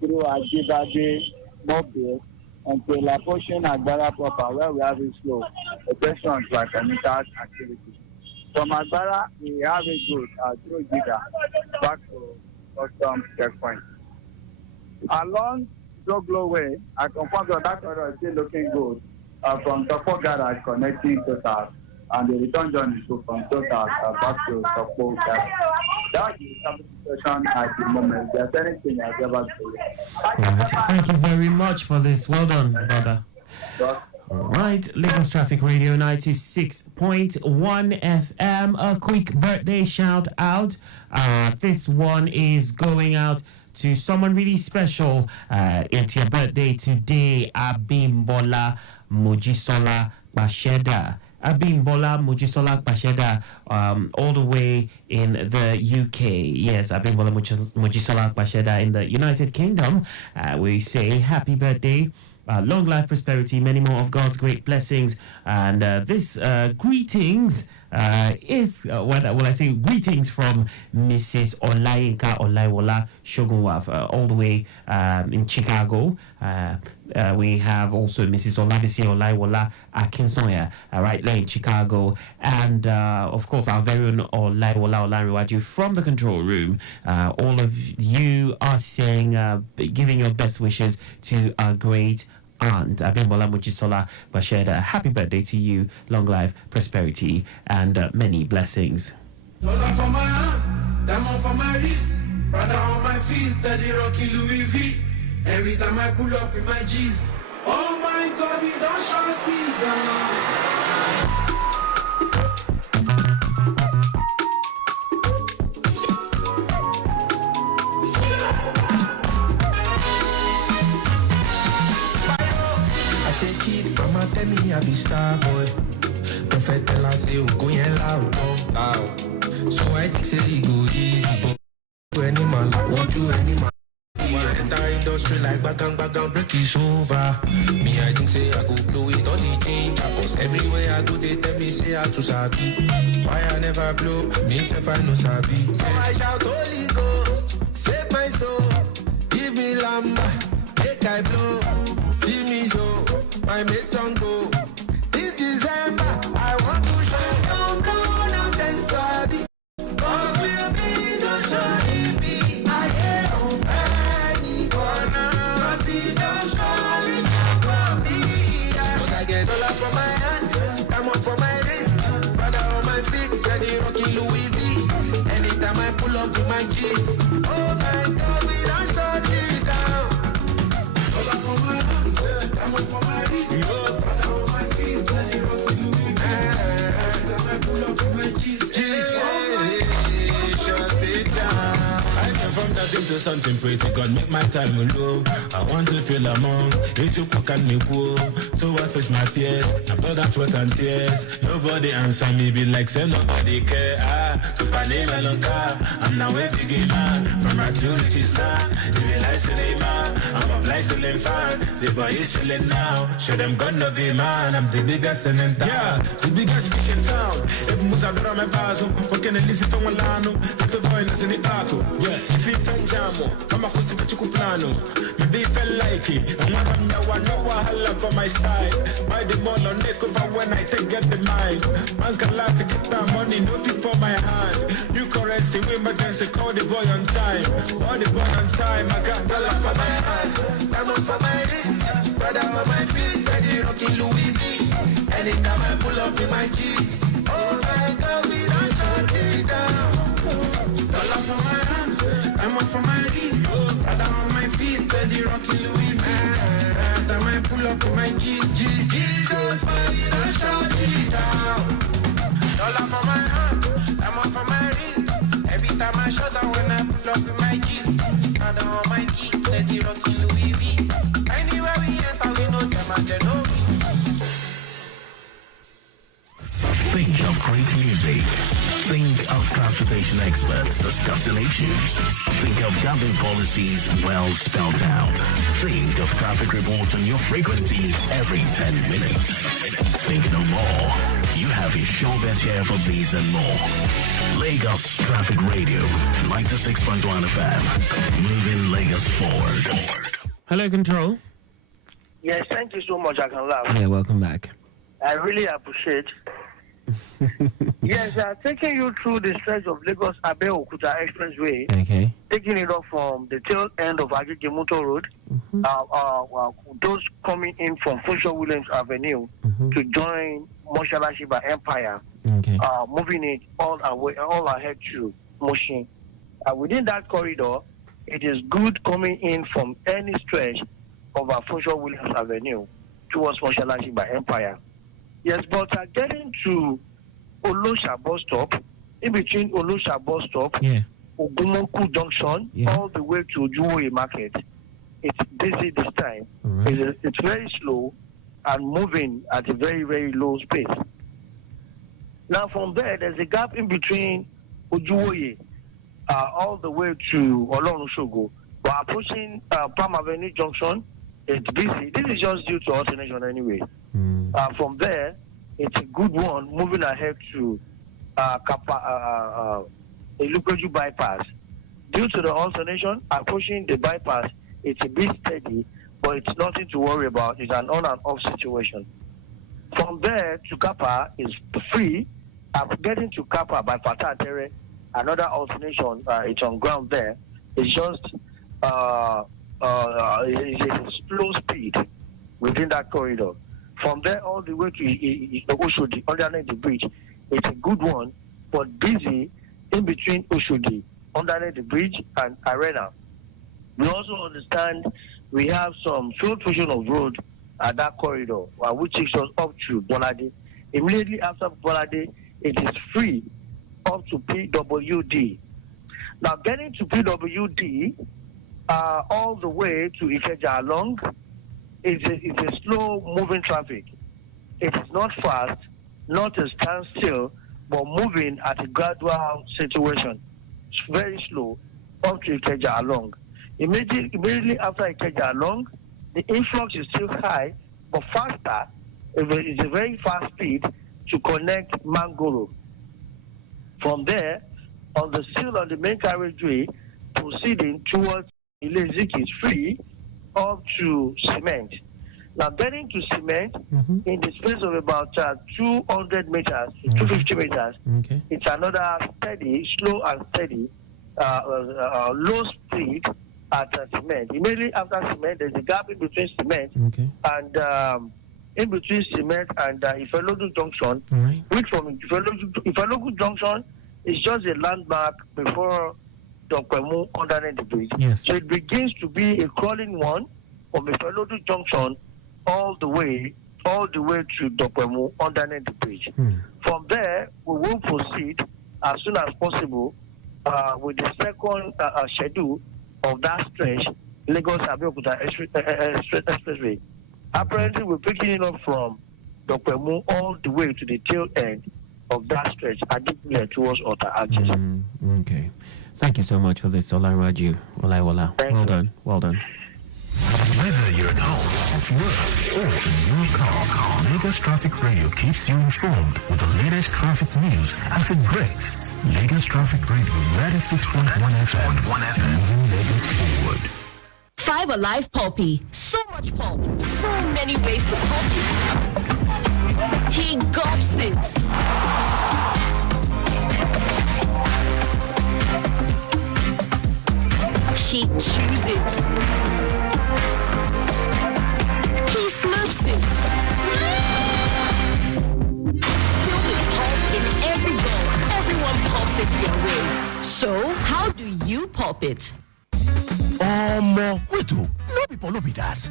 through Ajibade, Mobile, until approaching Agbara proper where we have it slow, attention to our community activities. From Agbara, we have it good through Giga back to custom checkpoint. Along Joglo Way, I confirm that corridor is still looking good from Topo Garage connecting Total, and the return journey to from Total back to Topo Garage. That is the situation at the moment. If there's anything I've ever Right. Thank you very much for this. Well done, brother. All right, Lagos Traffic Radio 96.1 FM. A quick birthday shout out. This one is going out to someone really special. It's your birthday today, Abimbola Mojisola Basheda. Abimbola Mojisola Basheda, all the way in the UK. Yes, Abimbola Mojisola Basheda in the United Kingdom. We say happy birthday. Long life, prosperity, many more of God's great blessings. And this greetings is, what will I say, greetings from Mrs. Olayinka Olaiwola Shogunwaf, all the way in Chicago. We have also Mrs. Olabisi Olaiwola Akinsoya, right there in Chicago. And of course, our very own Olaiwola Olanriwaju from the control room. All of you are saying, giving your best wishes to our great aunt Abimbola Mojisola Basheda. Happy birthday to you, long life, prosperity, and many blessings. Dollar for my hand, diamond for my wrist, brother on my feet, steady rocky Louis V. Every time I pull up in my G's, oh my God, we don't shut it down. Mama tell me I be star boy. Prophet tell her say go yen loud. So I think say he go easy, but any man won't do any man. Entire industry like bagang break is over. Me I think say I go blow it on the change. Cause everywhere I go they tell me say I too sabi. Why I never blow? Me say I no sabi. So I shout Holy Ghost, save my soul, give me lamba, make I blow. See me so, my mates on go. This December, I want to show. Don't blow now, then sabi. God will be the surely be. I ain't on anyone. Cause he don't surely shine for me. Cause I get dollar for my hand, diamond for my wrist, brother on my feet, steady rocking Louis V. Anytime I pull up to my G's, oh my God, we don't shut it down. Dollar for my hand. I'm for my wrist, brother on my feet, steady rocking Louis V. Every time I pull up with my cheese, shut it down. I came from nothing to something, pray to God, make my time low. I want to feel among, it's you cook and me whoa. So I face my fears, my blood and sweat and tears. Nobody answer me, be like, say nobody care. I'm now a big man, from my to riches now. They be like, I'm a blessing fan. The boy is chilling now, show them gonna be man. I'm the biggest in town, yeah, the biggest fish in town. If moves are around my bazo, what can I listen from Milano? If the boy is in the park, yeah, if he fell jamo, I'm a pussy for Chukuplano. Maybe felt like it, and one of them, I know I love for my side. Buy the mall on neck over when I take get the mind. Man can lie to get that money, no fee for my hand. New currency, we emergency, call the boy on time. Call the boy on time, I got dollar for my hand, diamond for my wrist, brother on my feet, steady rocking Louis V. Anytime I pull up in my G's, oh my God, we don't shut it down. Dollar for my hand, diamond for my wrist, brother on my feet, steady rocking Louis V. Anytime I pull up in my G's, Jesus, why we don't shut it down. Dollar for my hand, diamond for my wrist. Every time I shut down when I pull up in my G's, brother on my feet, steady rocking Louis V. Anywhere we enter, we know them and they know me. Think of great music. Think of traffic transportation experts discussing issues. Think of gambling policies well spelled out. Think of traffic reports on your frequency every 10 minutes. Think no more. You have a sure bet here for these and more. Lagos Traffic Radio, 96.1 FM. Moving Lagos forward. Hello, Control. Yes, thank you so much, Akan Usen. Yeah, welcome back. I really appreciate. Yes, taking you through the stretch of Lagos Abeokuta Expressway. Okay. Taking it off from the tail end of Agege Road. Those coming in from Funshaw Williams Avenue to join Moshalashiba Empire. Okay. Moving it all ahead to Moshin. Within that corridor, it is good coming in from any stretch of Funshaw Williams Avenue towards Moshalashiba Empire. Yes, but getting to Olosha bus stop, in between Olosha bus stop, Ogumoku Junction, all the way to Ujuwoye Market, it's busy this time. Right. It's very slow and moving at a very, very low speed. Now from there, there's a gap in between Ujuwoye all the way to Olorunshogo. We're approaching Palm Avenue Junction. It's busy. This is just due to alternation anyway. From there, it's a good one moving ahead to Ilupeju bypass. Due to the alternation, approaching the bypass, it's a bit steady, but it's nothing to worry about. It's an on and off situation. From there to Kappa is free. Getting to Kappa by Patatere, another alternation, it's on ground there. It's just it's a slow speed within that corridor. From there all the way to Oshodi, underneath the bridge, it's a good one, but busy in between Oshodi, underneath the bridge, and Arena. We also understand we have some short portion of road at that corridor, which takes us up to Bolade. Immediately after Bolade, it is free up to PWD. Now, getting to PWD, all the way to Ikeja along, it's a slow-moving traffic. It is not fast, not a standstill, but moving at a gradual situation. It's very slow up to Ikeja along. Immediately after Ikeja along, the influx is still high, but faster. It's a very fast speed to connect Mangoro. From there, still on the main carriageway, proceeding towards Ileziki is free up to Cement. Now, getting to Cement in the space of about 200 meters, 250 meters, it's another steady, slow and steady, low speed at Cement. Immediately after Cement, there's a gap in between Cement and in between Cement and Ifelodu Junction, which from Ifelodu Junction is just a landmark before Dokwemu underneath the bridge. Yes. So it begins to be a crawling one from Ifelodu Junction all the way to Dokwemu underneath the bridge. From there, we will proceed as soon as possible with the second schedule of that stretch, Lagos Abeokuta Expressway. Apparently, we're picking it up from Dokwemu all the way to the tail end of that stretch, Adikunle towards Ota Arches. Okay. Thank you so much for this, Olaraju Olaiwola. Well done. Whether you're at home, at work, or in your car, Lagos Traffic Radio keeps you informed with the latest traffic news as it breaks. Lagos Traffic Radio 96.1 FM. Moving Lagos forward. 5 Alive Poppy. So much pop. So many ways to pop it. He gobs it. She chews it. He slurps it. Filled with pulp in every bowl. Everyone pops it their way. So, how do you pop it? Wait, no people no be that.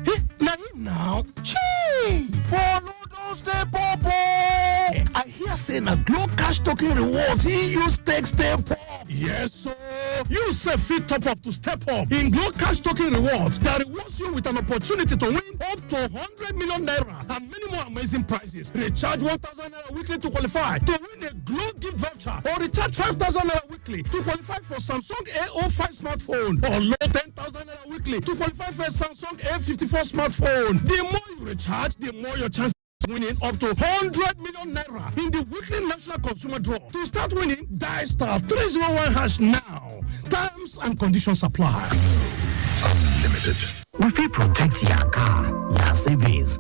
Now, Chee! Bolo don't stay popo! I hear say na Glow Cash token rewards he use text stay pop. Yes, sir. you say fit top up to step up in Glow Cash Token Rewards that rewards you with an opportunity to win up to 100 million naira and many more amazing prizes. Recharge 1,000 naira weekly to qualify to win a Glow gift voucher, or recharge 5,000 naira weekly to qualify for Samsung A05 smartphone, or load 10,000 naira weekly to qualify for a Samsung A54 smartphone. The more you recharge, the more your chance winning up to 100 million naira in the weekly national consumer draw. To start winning, dial star 301 hash now. Terms and conditions apply. Unlimited. We fit protect your car, your savings.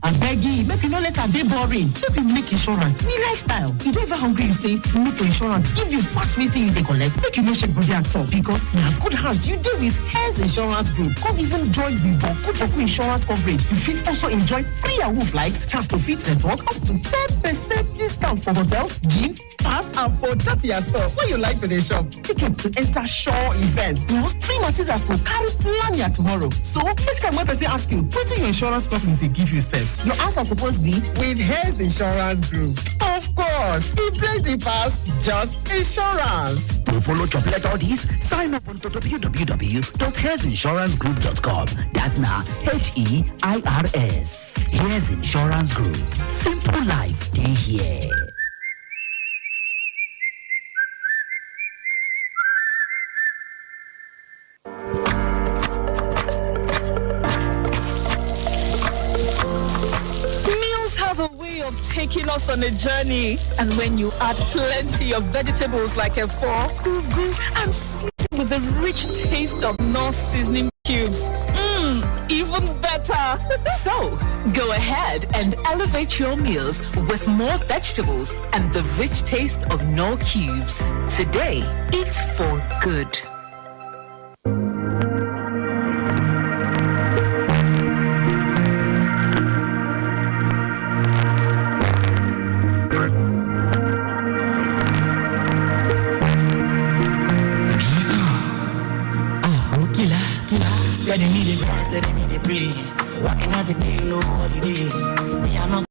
I beg you, make you no let am dey boring. Make you make insurance be lifestyle. You don't even hungry, you say make insurance give you pass wetin you dey collect. Make you no shake body at all, because na good hands you deal with Health Insurance Group. Come even join the Boku insurance coverage. You fit also enjoy free awoof like chance to fit network up to 10% discount for hotels, gyms, spas, and for that your store. What you like for the shop? Tickets to enter show events, plus free materials to carry plan your tomorrow. So next time when person ask you, wetin your insurance company dey give you sef? Your answer supposed be with Health Insurance Group. Of course, it plenty pass just insurance. To follow Choplet all these, sign up on www.healthinsurancegroup.com. That na HEIRS. Here's Insurance Group. Simple life day here. Have a way of taking us on a journey, and when you add plenty of vegetables like efo, ugu, and season with the rich taste of North seasoning cubes, even better. So, go ahead and elevate your meals with more vegetables and the rich taste of Knorr cubes. Today, eat for good. Steady me the ground, steady me the free. Walking every day, no holiday. Me, I'm not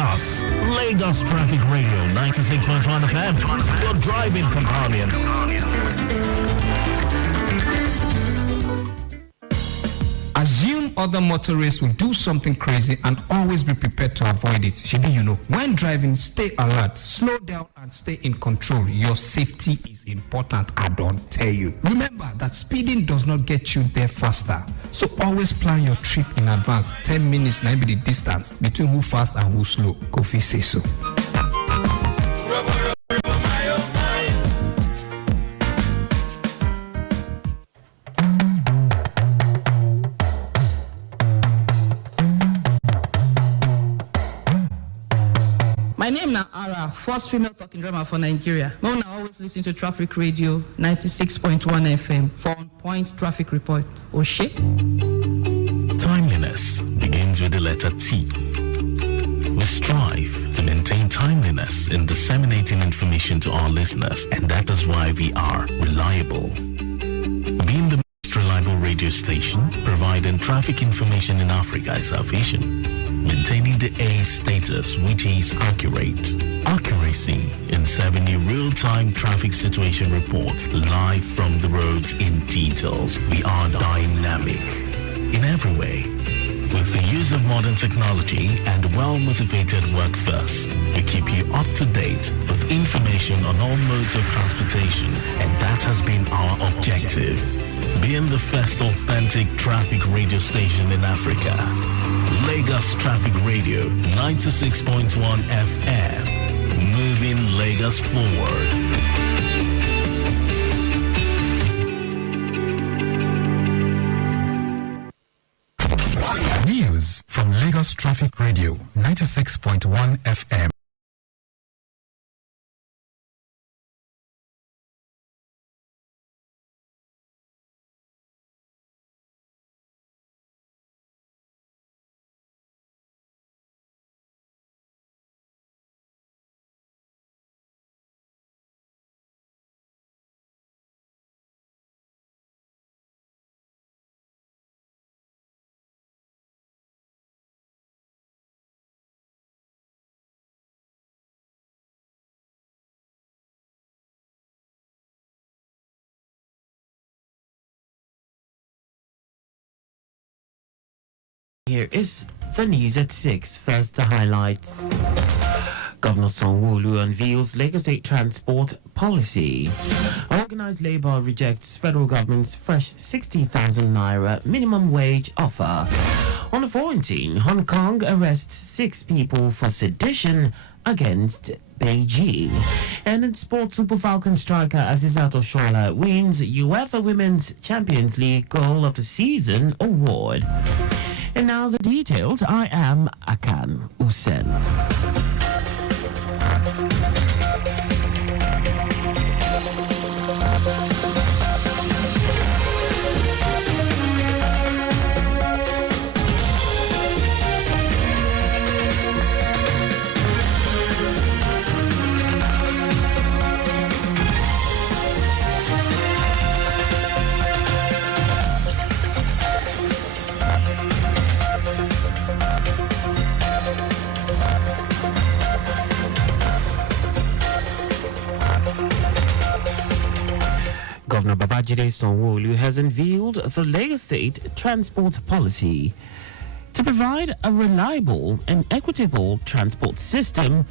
us. Lagos Traffic Radio 96.1 FM, your driving companion. Assume other motorists will do something crazy and always be prepared to avoid it. Shebi, you know, when driving, stay alert, slow down and stay in control. Your safety is important, I don't tell you. Remember that speeding does not get you there faster. So always plan your trip in advance. 10 minutes might be the distance between who fast and who slow. Kofi say so. My name is Ara, first female talking drama for Nigeria. Mona always listen to Traffic Radio 96.1 FM for on-point traffic report. Oshe. Timeliness begins with the letter T. We strive to maintain timeliness in disseminating information to our listeners, and that is why we are reliable. Being the most reliable radio station, providing traffic information in Africa is our vision. Maintaining the A status, which is accurate. Accuracy in serving you real-time traffic situation reports live from the roads in details. We are dynamic in every way. With the use of modern technology and well-motivated workforce, we keep you up to date with information on all modes of transportation, and that has been our objective. Being the first authentic traffic radio station in Africa. Lagos Traffic Radio 96.1 FM, moving Lagos forward. News from Lagos Traffic Radio 96.1 FM. Here is the news at 6. First, the highlights. Governor Sanwo-Olu unveils Lagos State transport policy. Organized Labour rejects federal government's fresh 60,000 naira minimum wage offer. On the 14th, Hong Kong arrests 6 people for sedition against Beijing. And in sport, Super Falcon striker Azizat Oshola wins UEFA Women's Champions League Goal of the Season award. And now the details. I am Akan Usen. Governor Babajide Sanwo-Olu has unveiled the Lagos State transport policy to provide a reliable and equitable transport system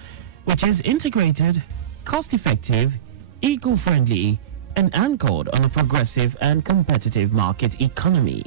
which is integrated, cost-effective, eco-friendly, and anchored on a progressive and competitive market economy.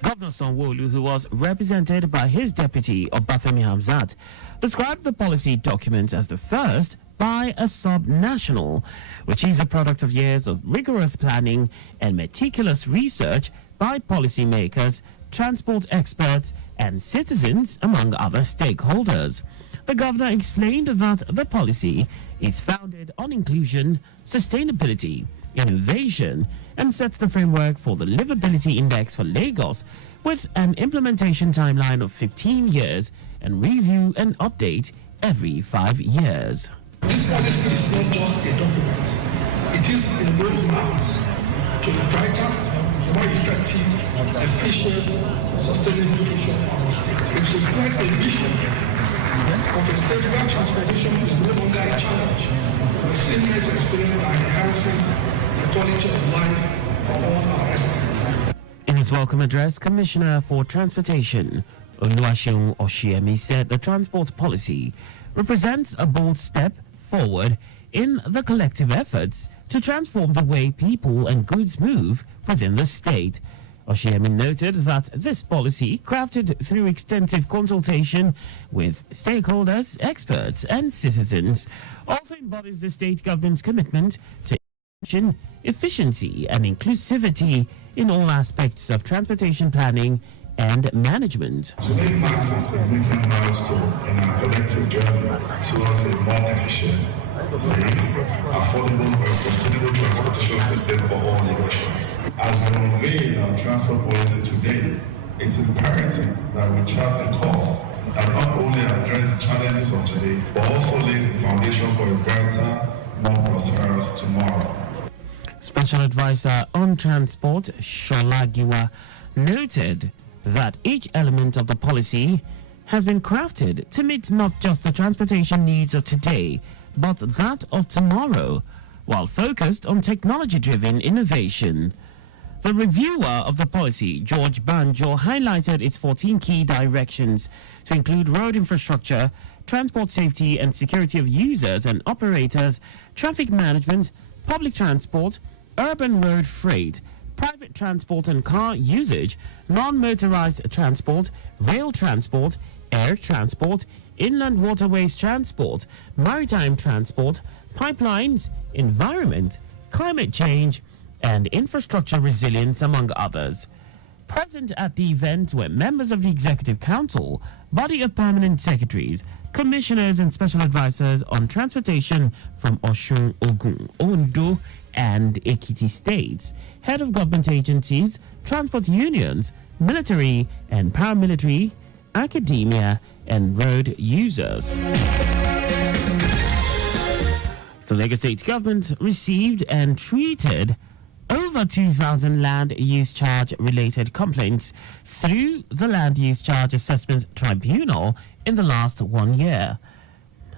Governor Sanwo-Olu, who was represented by his deputy Obafemi Hamzat, described the policy document as the first by a sub-national, which is a product of years of rigorous planning and meticulous research by policymakers, transport experts, and citizens, among other stakeholders. The governor explained that the policy is founded on inclusion, sustainability, innovation, and sets the framework for the Livability Index for Lagos with an implementation timeline of 15 years and review and update every 5 years. This policy is not just a document. It is a roadmap to a brighter, more effective, efficient, sustainable future for our state. It reflects a vision of a state where transportation is no longer a challenge, where seamless experience are enhancing the quality of life for all our residents. In his welcome address, Commissioner for Transportation Oluwaseun Oshiemi said the transport policy represents a bold step forward in the collective efforts to transform the way people and goods move within the state. Oshiemi noted that this policy, crafted through extensive consultation with stakeholders, experts and citizens, also embodies the state government's commitment to efficiency and inclusivity in all aspects of transportation planning and management. Today marks a significant milestone in our collective journey towards a more efficient, safe, affordable and sustainable transportation system for all Lagosians. As we unveil our transport policy today, it's imperative that we chart a course that not only address the challenges of today, but also lays the foundation for a brighter, more prosperous tomorrow. Special Advisor on Transport, Shola Giwa, noted that each element of the policy has been crafted to meet not just the transportation needs of today, but that of tomorrow, while focused on technology-driven innovation. The reviewer of the policy, George Banjo, highlighted its 14 key directions to include road infrastructure, transport safety and security of users and operators, traffic management, public transport, urban road freight, private transport and car usage, non-motorized transport, rail transport, air transport, inland waterways transport, maritime transport, pipelines, environment, climate change, and infrastructure resilience, among others. Present at the event were members of the Executive Council, body of permanent secretaries, commissioners and special advisors on transportation from Osun, Ogun, Ondo, and Ekiti states, head of government agencies, transport unions, military and paramilitary, academia, and road users. The Lagos State government received and treated over 2,000 land use charge related complaints through the Land Use Charge Assessment Tribunal in the last 1 year.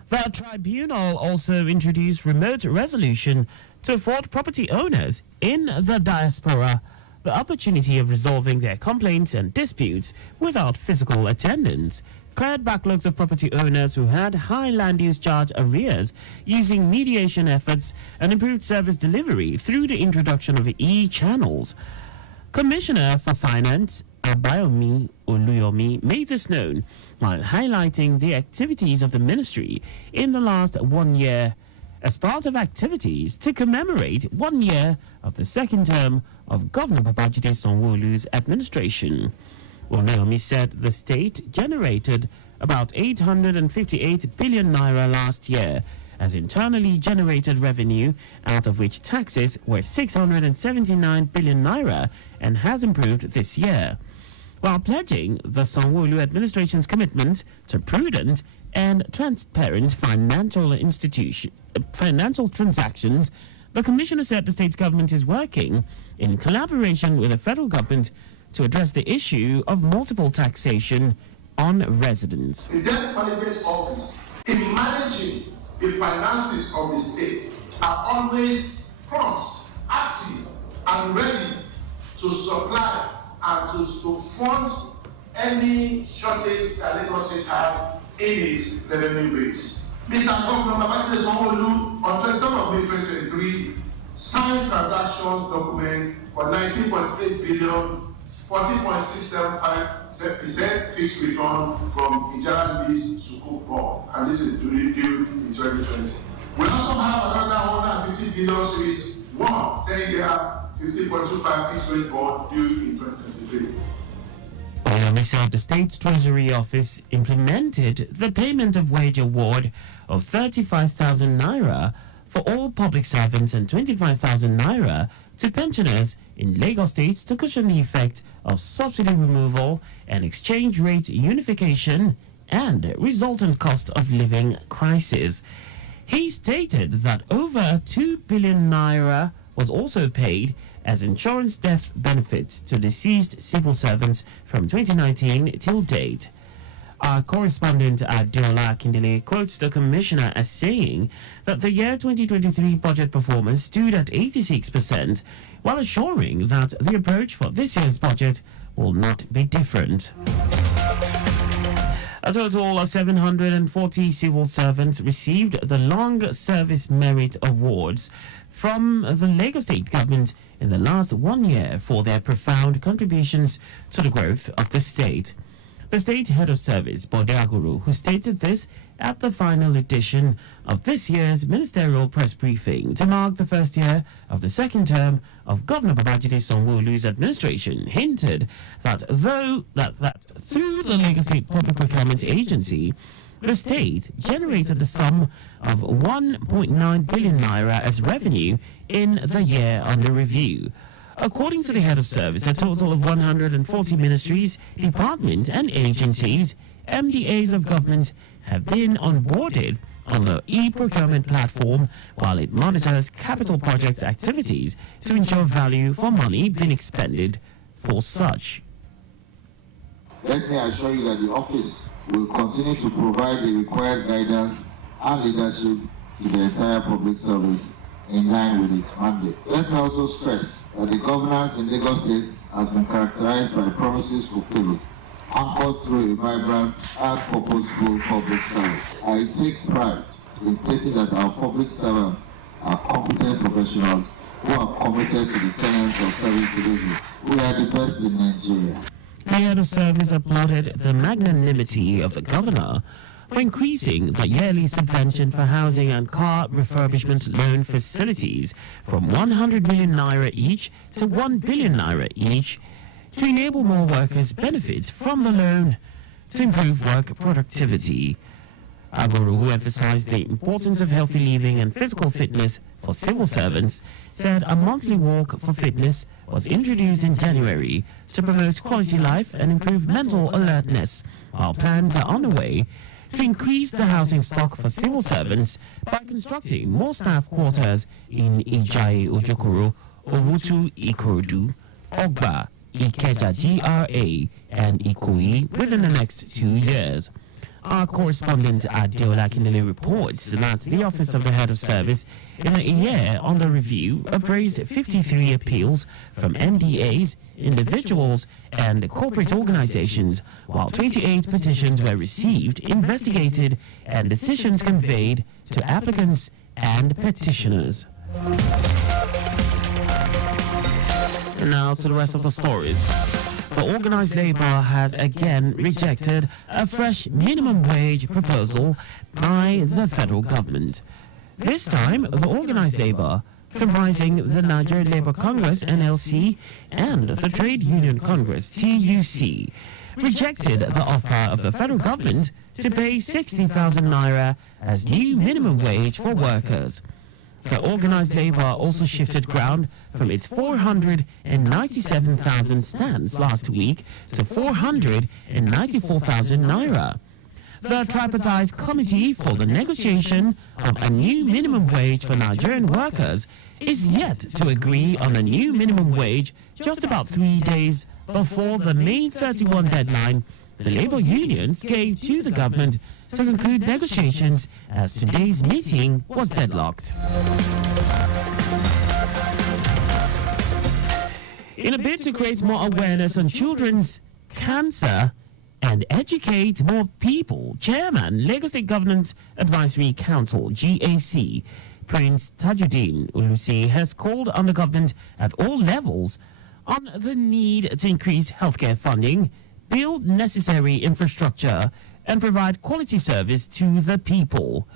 The tribunal also introduced remote resolution to afford property owners in the diaspora the opportunity of resolving their complaints and disputes without physical attendance, cleared backlogs of property owners who had high land use charge arrears using mediation efforts, and improved service delivery through the introduction of e-channels. Commissioner for Finance Abayomi Oluyomi made this known while highlighting the activities of the ministry in the last 1 year as part of activities to commemorate 1 year of the second term of Governor Babajide Sanwo-Olu's administration. Oluyomi said the state generated about 858 billion naira last year as internally generated revenue, out of which taxes were 679 billion naira, and has improved this year, while pledging the Sanwo-Olu administration's commitment to prudent and transparent financial transactions. The commissioner said the state government is working in collaboration with the federal government to address the issue of multiple taxation on residents. The Debt Management Office, in managing the finances of the state, are always prompt, active, and ready to supply and to fund any shortage that Lagos State has in its revenue base. Mr. Governor Babajide Sanwo-Olu on 23rd of May 2023 signed transactions document for 19.8 billion, 14.675% fixed return from Ijara Lease Sukuk bond, and this is due in 2020. We also have another 150 billion series 1 10-year 50.25 fixed rate bond due in 2023. Oluyomi said the state's Treasury Office implemented the payment of wage award of 35,000 naira for all public servants and 25,000 naira to pensioners in Lagos State to cushion the effect of subsidy removal and exchange rate unification and resultant cost of living crisis. He stated that over 2 billion naira was also paid as insurance death benefits to deceased civil servants from 2019 till date. Our correspondent at Deola Kindele quotes the commissioner as saying that the year 2023 budget performance stood at 86%, while assuring that the approach for this year's budget will not be different. A total of 740 civil servants received the Long Service Merit Awards from the Lagos State government in the last 1 year for their profound contributions to the growth of the state. The state head of service, Bode Aguru, who stated this at the final edition of this year's ministerial press briefing to mark the first year of the second term of Governor Babajide Sanwo-Olu's administration, hinted that through the Lagos State Public Procurement Agency, the state generated the sum of 1.9 billion naira as revenue in the year under review. According to the head of service, a total of 140 ministries, departments and agencies, MDAs of government, have been onboarded on the e-procurement platform while it monitors capital project activities to ensure value for money being expended for such. Let me assure you that the office will continue to provide the required guidance and leadership to the entire public service in line with its mandate. Let me also stress that the governance in Lagos State has been characterized by promises fulfilled, anchored through a vibrant and purposeful public service. I take pride in stating that our public servants are competent professionals who are committed to the tenets of service delivery. We are the best in Nigeria. The head of service applauded the magnanimity of the governor for increasing the yearly subvention for housing and car refurbishment loan facilities from 100 million naira each to 1 billion naira each to enable more workers benefit from the loan to improve work productivity. Aguru, who emphasized the importance of healthy living and physical fitness for civil servants, said a monthly walk for fitness was introduced in January to promote quality life and improve mental alertness, while plans are underway to increase the housing stock for civil servants by constructing more staff quarters in Ijayi Ojokoro, Owutu Ikorodu, Ogba, Ikeja GRA, and Ikoyi within the next 2 years. Our correspondent at Deola Kindele reports that the Office of the Head of Service in a year under review appraised 53 appeals from MDAs, individuals and corporate organizations, while 28 petitions were received, investigated and decisions conveyed to applicants and petitioners. Now to the rest of the stories. The organized labor has again rejected a fresh minimum wage proposal by the federal government. This time, the organized labor, comprising the Nigerian Labour Congress (NLC) and the Trade Union Congress (TUC), rejected the offer of the federal government to pay 60,000 naira as new minimum wage for workers. The organized labor also shifted ground from its 497,000 stance last week to 494,000 naira. The tripartite committee for the negotiation of a new minimum wage for Nigerian workers is yet to agree on a new minimum wage just about 3 days before the May 31 deadline the labor unions gave to the government to conclude negotiations, as today's meeting was deadlocked. In a bid to create more awareness on children's cancer and educate more people, Chairman, Lagos State Government Advisory Council, GAC, Prince Tajuddin Ulusi, has called on the government at all levels on the need to increase healthcare funding, build necessary infrastructure, and provide quality service to the people.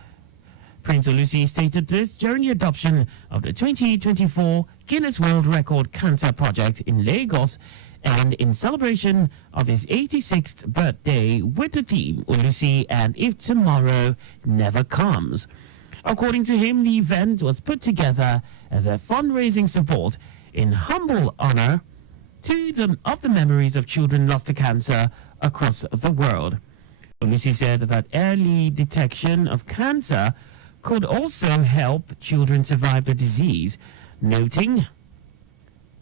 Prince Ulusi stated this during the adoption of the 2024 Guinness World Record Cancer Project in Lagos and in celebration of his 86th birthday with the theme Ulusi and If Tomorrow Never Comes. According to him, the event was put together as a fundraising support in humble honor of the memories of children lost to cancer across the world. Ulusi said that early detection of cancer could also help children survive the disease, noting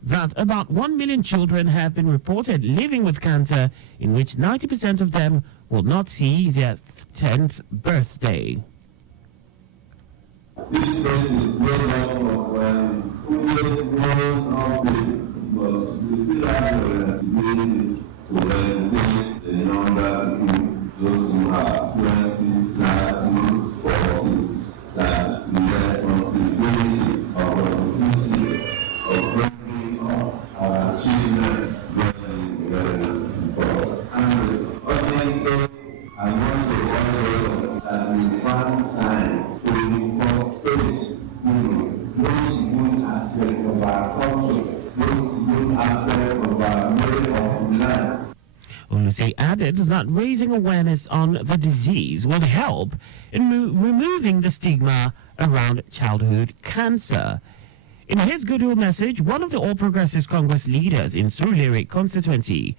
that about 1 million children have been reported living with cancer, in which 90% of them will not see their 10th birthday. This place is no longer when but we still have the ability to educate the younger people, those who are 20, 30, 40, that the responsibility of education, of bringing up our children very important. And honestly, I want to also that we find time to incorporate those good aspects of our culture, those good aspects of our way of life. Olusi added that raising awareness on the disease would help in removing the stigma around childhood cancer. In his goodwill message, one of the All Progressives Congress leaders in Surulere constituency,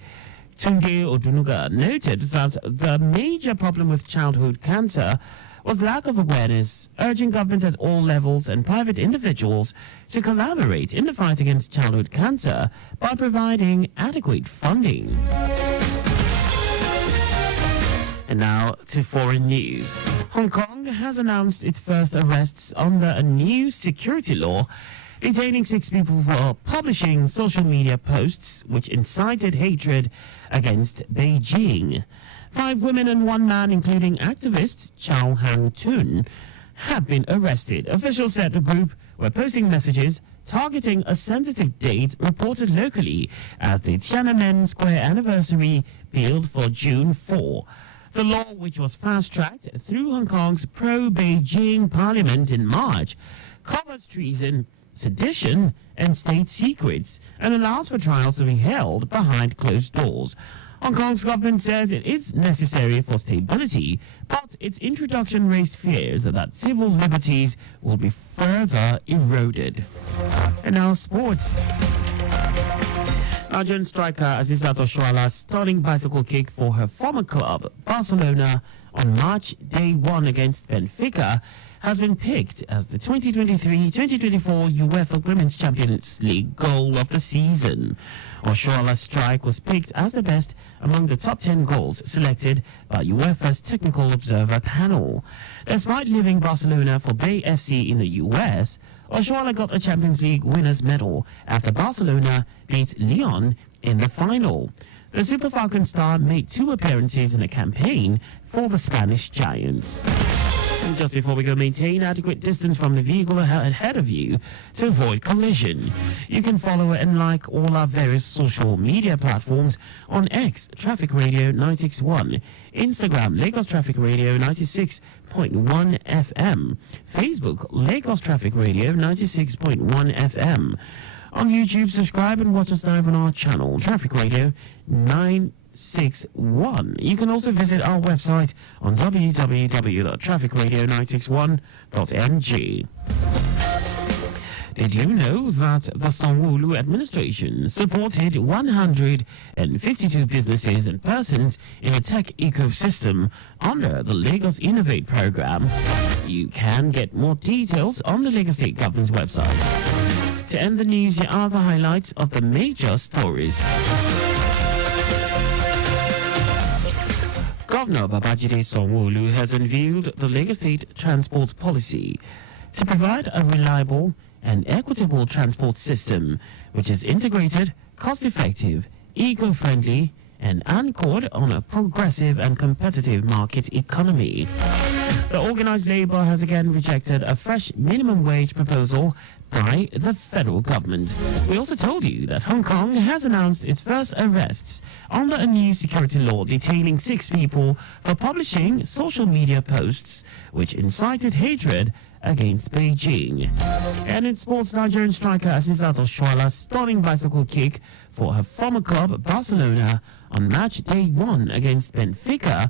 Tunde Odunuga, noted that the major problem with childhood cancer was lack of awareness, urging government at all levels and private individuals to collaborate in the fight against childhood cancer by providing adequate funding. And now to foreign news. Hong Kong has announced its first arrests under a new security law detaining 6 people for publishing social media posts which incited hatred against Beijing. 5 women and 1 man, including activist Chow Han Tun, have been arrested. Officials said the group were posting messages targeting a sensitive date reported locally as the Tiananmen Square anniversary billed for June 4. The law, which was fast-tracked through Hong Kong's pro-Beijing parliament in March, covers treason, sedition, and state secrets, and allows for trials to be held behind closed doors. Hong Kong's government says it is necessary for stability, but its introduction raised fears that civil liberties will be further eroded. And now sports. Nigerian striker Azizat Oshoala's stunning bicycle kick for her former club, Barcelona, on March Day 1 against Benfica has been picked as the 2023-2024 UEFA Women's Champions League goal of the season. Oshoala's strike was picked as the best among the top 10 goals selected by UEFA's Technical Observer panel. Despite leaving Barcelona for Bay FC in the US, Oshoala got a Champions League winner's medal after Barcelona beat Lyon in the final. The Super Falcon star made 2 appearances in a campaign for the Spanish Giants. And just before we go, maintain adequate distance from the vehicle ahead of you to avoid collision. You can follow and like all our various social media platforms on X, Traffic Radio 961, Instagram, Lagos Traffic Radio 96.1 FM, Facebook, Lagos Traffic Radio 96.1 FM. On YouTube, subscribe and watch us live on our channel, Traffic Radio 961. You can also visit our website on www.trafficradio961.ng. Did you know that the Sanwo-Olu administration supported 152 businesses and persons in a tech ecosystem under the Lagos Innovate program? You can get more details on the Lagos State Government's website. To end the news, here are the highlights of the major stories. Governor Babajide Sanwo-Olu has unveiled the Lagos State Transport Policy to provide a reliable and equitable transport system which is integrated, cost-effective, eco-friendly, and anchored on a progressive and competitive market economy. The organized labor has again rejected a fresh minimum wage proposal by the federal government. We also told you that Hong Kong has announced its first arrests under a new security law detaining 6 people for publishing social media posts which incited hatred against Beijing. And in sports, Nigerian striker Azizat Oshoala's stunning bicycle kick for her former club Barcelona on match day 1 against Benfica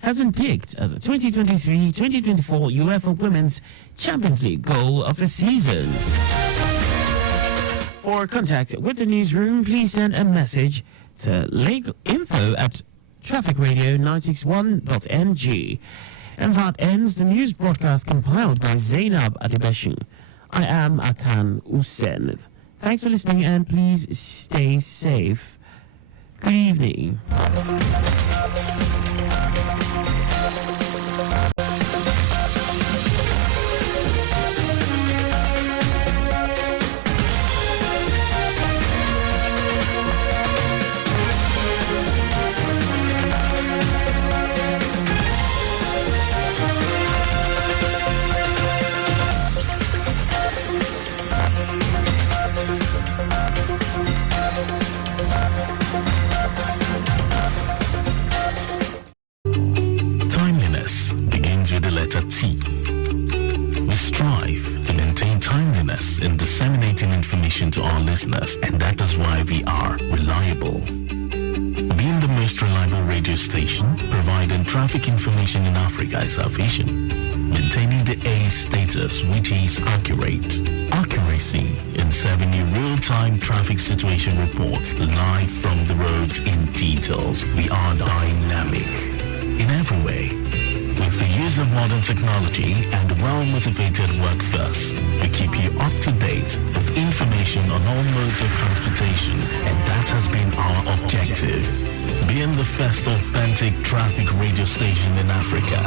has been picked as a 2023-2024 UEFA Women's Champions League goal of the season. For contact with the newsroom, please send a message to info@trafficradio961.ng. And that ends the news broadcast compiled by Zainab Adibeshu. I am Akan Usen. Thanks for listening, and please stay safe. Good evening. Timeliness begins with the letter T. We strive to maintain timeliness in disseminating information to our listeners, and that is why we are reliable. Being the most reliable radio station, providing traffic information in Africa is our vision. Maintaining the A status, which is accurate. Accuracy in serving you real-time traffic situation reports live from the roads in details. We are dynamic in every way. With the use of modern technology and well-motivated workforce, we keep you up to date with information on all modes of transportation, and that has been our objective. Being the first authentic traffic radio station in Africa.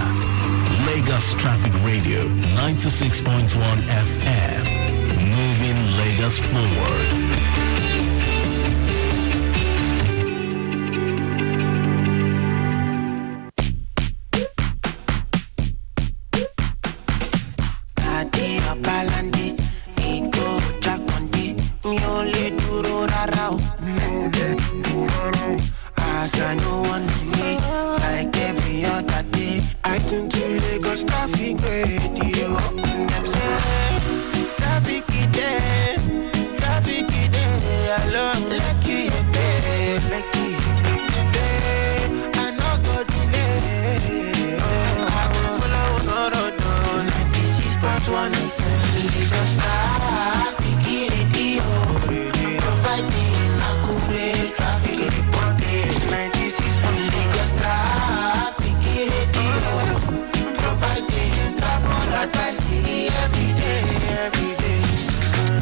Lagos Traffic Radio 96.1 FM. Moving Lagos forward.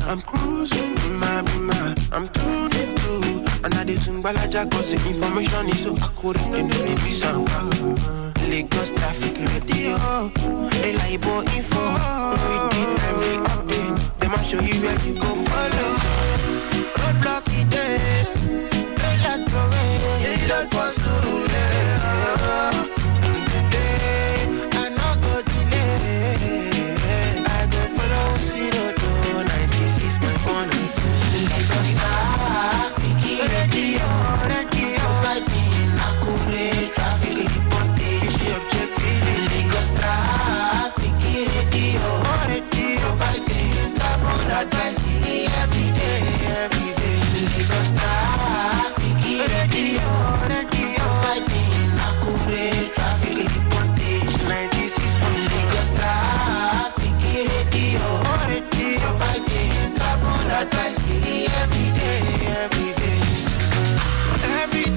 I'm cruising in my bima, I'm tuning through. And I did some balaja cause the information is so accurate and the baby song. Lagos Traffic Radio, reliable info. With the timely update, them I show you where you go follow. Roadblock it there, relax away, yeah, that's for school. Today, I no go delay. I go follow Zero to 96.1. Lagos Traffic Radio, providing accurate traffic reporting. The objective in Lagos Traffic Radio, providing travel advice every day. Lagos Traffic Radio, providing accurate traffic reporting. 96.1 Lagos Traffic Radio, providing travel advice every day. Every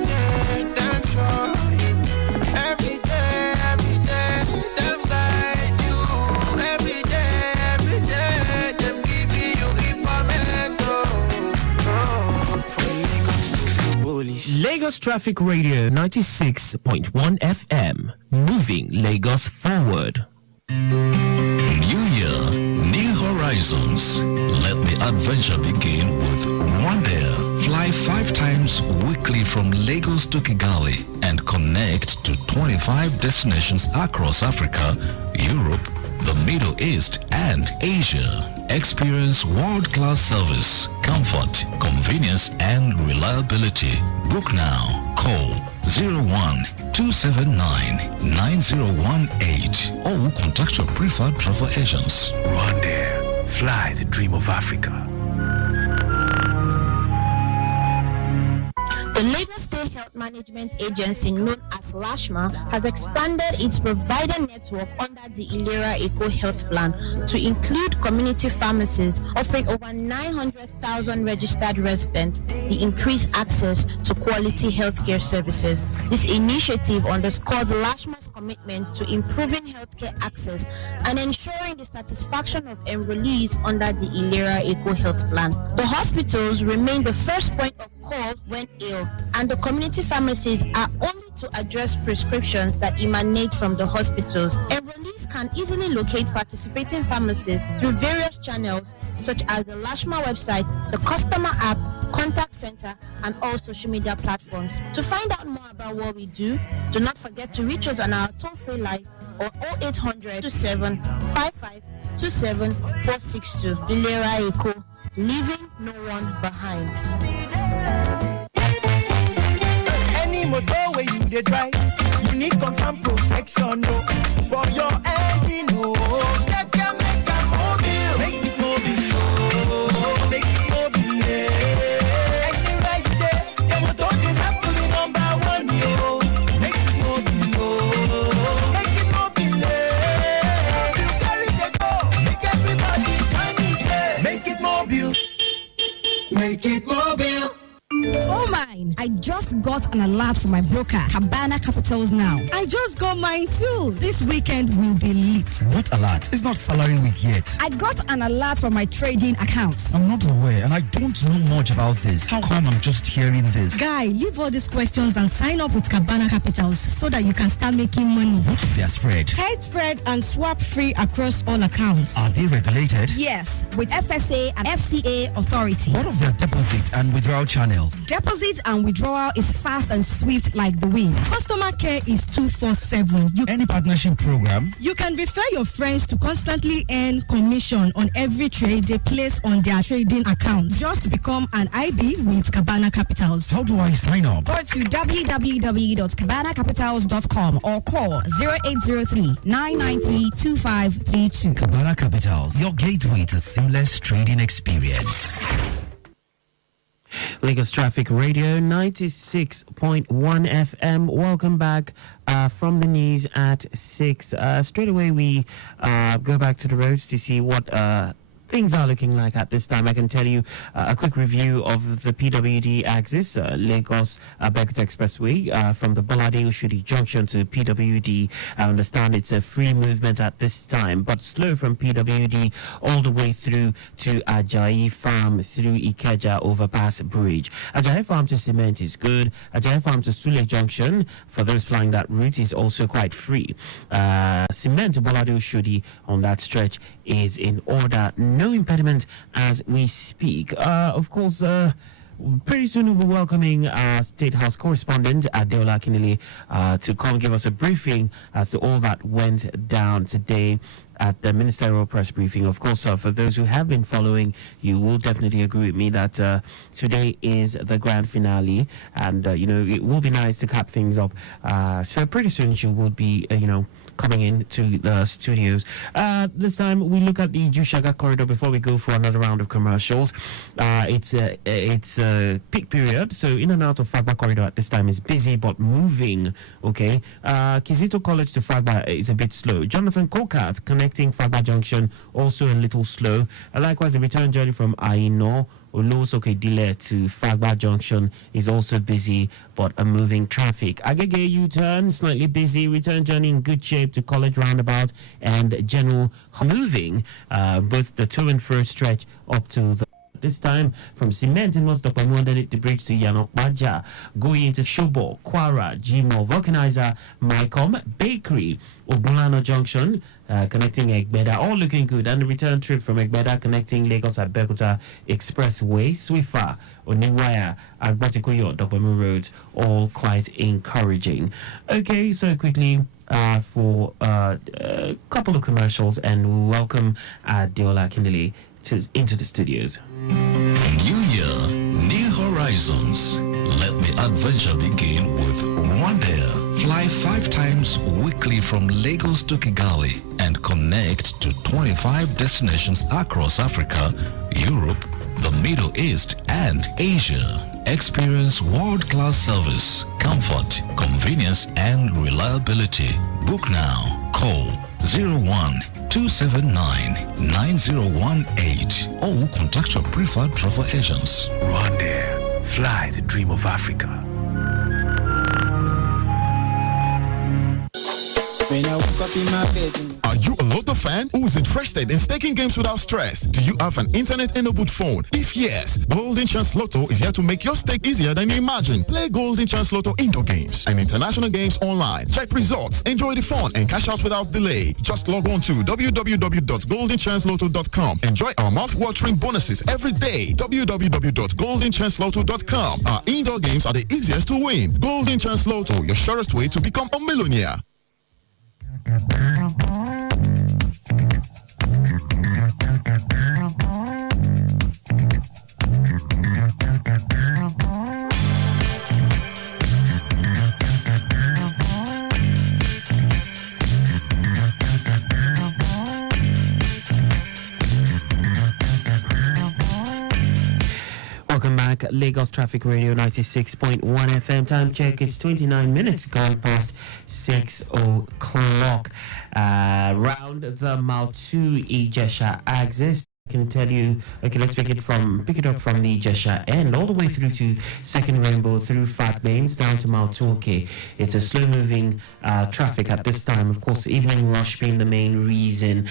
day, damn sure. Every day, them guide you. Every day, them give you information. From Lagos to the police. Lagos Traffic Radio 96.1 FM. Moving Lagos forward. New year, new horizons. Let the adventure begin with Rwandair. Fly 5 times weekly from Lagos to Kigali and connect to 25 destinations across Africa, Europe, the Middle East, and Asia. Experience world-class service, comfort, convenience, and reliability. Book now. Call 01-279-9018 or contact your preferred travel agents. Rwandair, fly the dream of Africa. The Lagos State Health Management Agency, known as Lashma, has expanded its provider network under the Ilera Eco Health Plan to include community pharmacies, offering over 900,000 registered residents the increased access to quality healthcare services. This initiative underscores Lashma's commitment to improving healthcare access and ensuring the satisfaction of enrollees under the Ilera Eco Health Plan. The hospitals remain the first point of call when ill, and the community pharmacies are only to address prescriptions that emanate from the hospitals. Enrollees can easily locate participating pharmacies through various channels such as the Lashma website, the customer app, contact center, and all social media platforms. To find out more about what we do not forget to reach us on our toll-free line or 0800 27 55 27 462. Ilera Eco, leaving no one behind. Any motor where you dey drive, you need confirm protection, no. For your engine, no. Make it mobile, make it mobile, yeah. Anywhere you dey, your motor deserve to be number one, yo. Make it mobile, make it mobile, yeah. You carry the go, make everybody join me, say. Make it mobile, make it mobile. Oh mine, I just got an alert from my broker, Cabana Capitals now. I just got mine too. This weekend will be lit. What alert? It's not salary week yet. I got an alert from my trading account. I'm not aware and I don't know much about this. How come I'm just hearing this? Guy, leave all these questions and sign up with Cabana Capitals so that you can start making money. What if their spread? Tight spread and swap free across all accounts. Are they regulated? Yes, with FSA and FCA authority. What of their deposit and withdrawal channel? Deposit and withdrawal is fast and swift like the wind. Customer care is 247. Any partnership program? You can refer your friends to constantly earn commission on every trade they place on their trading account. Just become an IB with Cabana Capitals. How do I sign up? Go to www.cabanacapitals.com or call 0803-993-2532. Cabana Capitals, your gateway to seamless trading experience. Lagos Traffic Radio 96.1 FM. Welcome back from the news at 6. Straight away, we go back to the roads to see what things are looking like at this time. I can tell you a quick review of the PWD axis, Lagos Abeokuta Expressway, from the Bolade Oshodi Junction to PWD. I understand it's a free movement at this time, but slow from PWD all the way through to Ajayi Farm through Ikeja Overpass Bridge. Ajayi Farm to Cement is good. Ajayi Farm to Sule Junction, for those flying that route, is also quite free. Cement to Bolade Oshodi on that stretch is in order. No impediment as we speak. Of course, pretty soon we'll be welcoming our State House correspondent, Adeola Akinele, to come give us a briefing as to all that went down today at the ministerial press briefing. Of course, for those who have been following, you will definitely agree with me that today is the grand finale, and it will be nice to cap things up. So pretty soon she will be, coming into the studios. This time we look at the Jushaga corridor before we go for another round of commercials. It's a peak period, so in and out of Fagba corridor at this time is busy but moving. Okay, Kizito College to Fagba is a bit slow. Jonathan Kokat connecting Fagba Junction also a little slow. Likewise, the return journey from Aino Olosokedile to Fagba Junction is also busy but a moving traffic. Agege U-turn slightly busy. Return journey in good shape to College Roundabout and general moving. Both the to and fro stretch up to the this time from Cement in Mosdok and the bridge to Yanokbaja, going into Shobo, Kwara, Gmo, Vulcanizer, Mycom, Bakery, Obulano Junction, connecting Egbeda, all looking good. And the return trip from Egbeda connecting Lagos Abeokuta Expressway, Swifa, Oniwaya, and Batikoyo, Dokbemu Road, all quite encouraging. Okay, so quickly for a couple of commercials, and we welcome Adeola Akinele into the studios. New year, new horizons. Let the adventure begin with Rwandair. Fly 5 times weekly from Lagos to Kigali and connect to 25 destinations across Africa, Europe, the Middle East, and Asia. Experience world-class service, comfort, convenience, and reliability. Book now. Call 01-279-9018 or contact your preferred travel agents. Rwandair, fly the dream of Africa. Are you a Lotto fan who is interested in staking games without stress? Do you have an internet-enabled phone? If yes, Golden Chance Lotto is here to make your stake easier than you imagine. Play Golden Chance Lotto indoor games and international games online. Check results, enjoy the fun, and cash out without delay. Just log on to www.goldenchancelotto.com. Enjoy our mouth-watering bonuses every day. www.goldenchancelotto.com. Our indoor games are the easiest to win. Golden Chance Lotto, your surest way to become a millionaire. Welcome back, Lagos Traffic Radio 96.1 FM. Time check, it's 29 minutes gone past 6 o'clock. Round the Mautu Ijesha axis. I can tell you, okay, let's pick it up from the Ijesha end all the way through to Second Rainbow, through Fat Bames down to Mautuoke. It's a slow moving traffic at this time. Of course, evening rush being the main reason.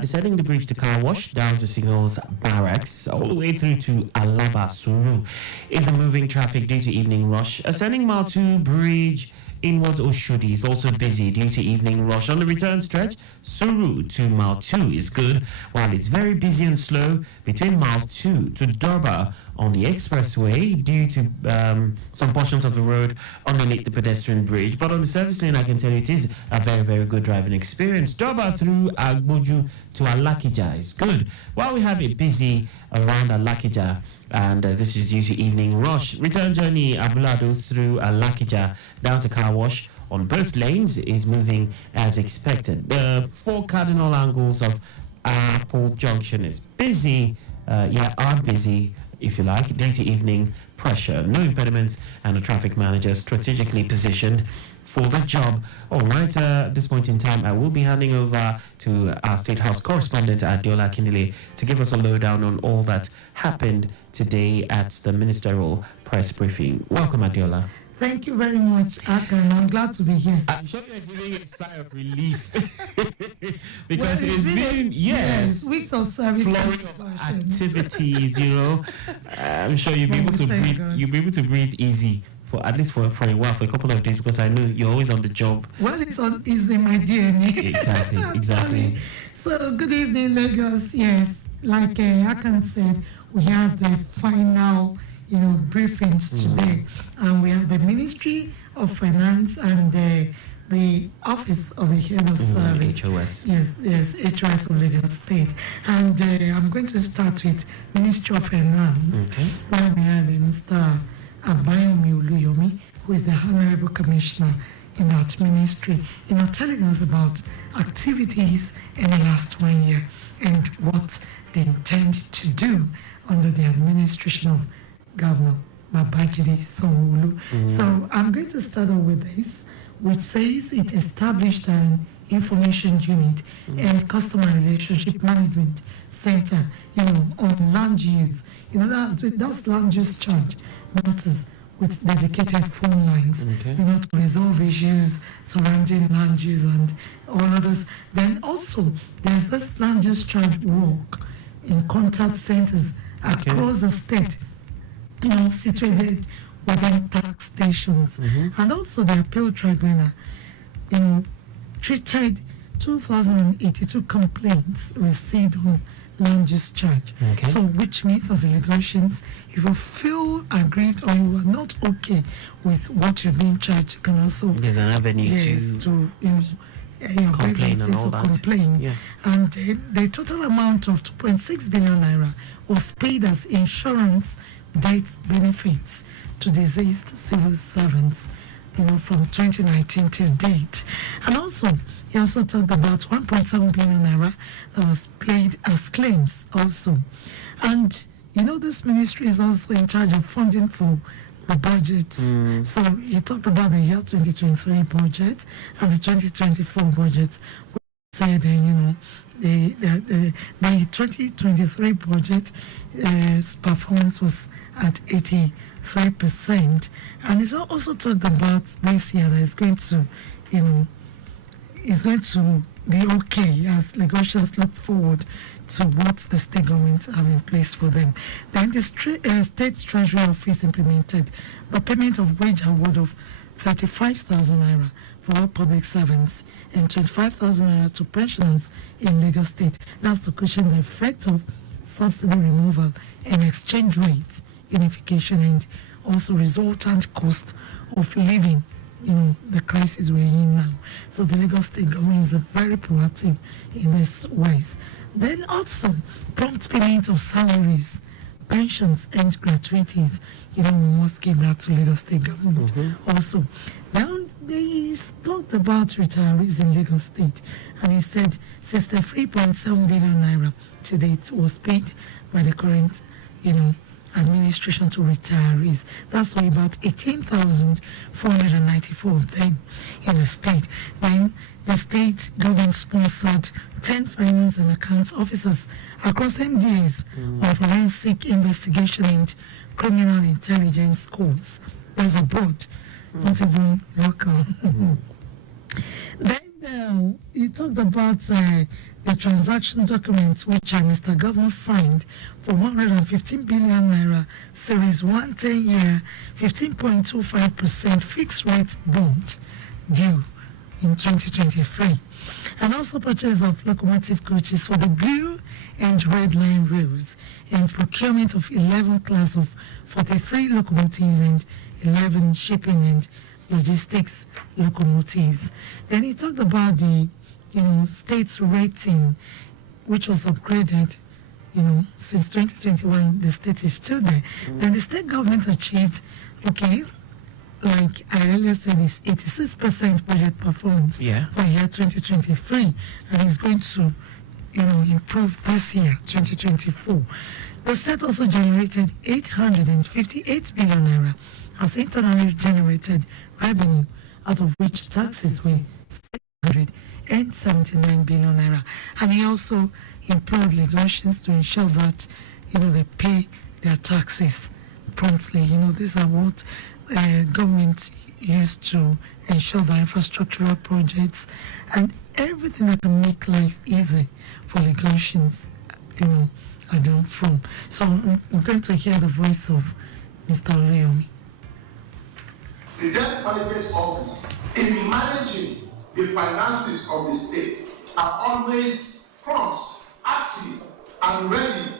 Descending the bridge to Car Wash down to Signals Barracks all the way through to Alaba Suru is a moving traffic due to evening rush. Ascending Mautu Bridge inwards Oshodi is also busy due to evening rush. On the return stretch, Suru to Mautu is good, while it's very busy and slow between Mautu to Durba on the expressway due to some portions of the road underneath the pedestrian bridge. But on the service lane, I can tell you it is a very, very good driving experience. Durba through Agboju to Alakija is good, while we have it busy around Alakija. And this is due to evening rush. Return journey Abulado through Alakija down to Car Wash on both lanes is moving as expected. The 4 cardinal angles of Apple Junction is busy, are busy, if you like, due to evening pressure. No impediments, and the traffic manager strategically positioned for the job. All right, at this point in time, I will be handing over to our State House correspondent, Adiola Kindele, to give us a lowdown on all that happened today at the ministerial press briefing. Welcome, Adiola. Thank you very much, Akan. I'm glad to be here. I'm sure you're feeling a sigh of relief because it's been weeks of service, flurry of activities. I'm sure you'll be able to breathe. You'll be able to breathe easy. For at least for a while, for a couple of days, because I know you're always on the job. Well, it's in my DNA. Exactly. So, good evening, Lagos. Yes, like Akan said, we had the final, briefings today, and we had the Ministry of Finance and the Office of the Head of Service. HOS. Yes, HOS of Lagos State. And I'm going to start with Ministry of Finance, where we had Mr. Abayomi Oluyomi, who is the Honorable Commissioner in that ministry, telling us about activities in the last 1 year and what they intend to do under the administration of Governor Babajide Sanwo-Olu. So I'm going to start off with this, which says it established an information unit and customer relationship management center, on land use. That's land use charge matters with dedicated phone lines, to resolve issues surrounding land use and all others. Then also, there's this land use charge work in contact centers across the state, situated within tax stations. And also the appeal tribunal, treated 2,082 complaints received on land use charge. So which means as a Lagosians, if you feel aggrieved or you are not okay with what you're being charged, you can also there's an avenue to complain and all that. And the total amount of 2.6 billion naira was paid as insurance death benefits to deceased civil servants, from 2019 till date. And also, he also talked about 1.7 billion naira that was paid as claims also. And, this ministry is also in charge of funding for the budgets. So you talked about the year 2023 budget and the 2024 budget. We said, the 2023 budget performance was at 83%, and it's also talked about this year that it's going to, is going to be okay as Lagosians look forward to what the state government have in place for them. Then the state treasury office implemented the payment of wage award of 35,000 naira for all public servants and 25,000 naira to pensioners in Lagos State. That's to cushion the effect of subsidy removal and exchange rate unification, and also resultant cost of living, the crisis we're in now. So the Lagos State government is very proactive in this ways. Then also prompt payment of salaries, pensions and gratuities. We must give that to Lagos State government. Also, now they talked about retirees in Lagos State, and he said 63.7 billion naira to date was paid by the current, administration to retirees. That's why about 18,494 of them in the state. Then the state government sponsored 10 finance and accounts officers across MDAs on forensic investigation and criminal intelligence schools. That's abroad, not even local. Then he talked about the transaction documents which Mr. Governor signed for 115 billion naira Series 1 10-year 15.25% fixed rate bond due in 2023, and also purchase of locomotive coaches for the blue and red line rails, and procurement of 11 class of 43 locomotives and 11 shipping and logistics locomotives. Then he talked about the state's rating, which was upgraded since 2021. The state is still there. Then the state government achieved, like I earlier said, is 86% budget performance for year 2023, and is going to improve this year 2024. The state also generated 858 billion naira as internally generated revenue, out of which taxes were 679 billion naira. And he also employed Lagosians to ensure that they pay their taxes promptly. These are what government used to ensure the infrastructural projects and everything that can make life easy for Lagosians, are done from. So I'm going to hear the voice of Mr. Oluyomi. The debt management office, in managing the finances of the state, are always prompt, active, and ready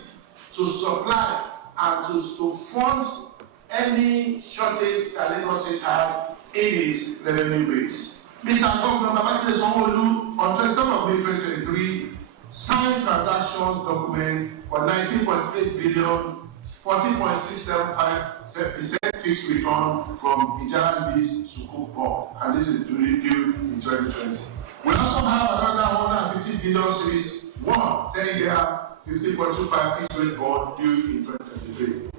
to supply and to fund any shortage that Lagos State has in its revenue base. Mr. Governor Babajide Sanwo-Olu on 23rd of May 2023 signed transactions document for 19.8 billion, 14.675% fixed return from Ijara Lease Sukuk bond, and this is due in 2020. We also have another 150 billion series 1 10-year 15.25 fixed rate bond due in 2023.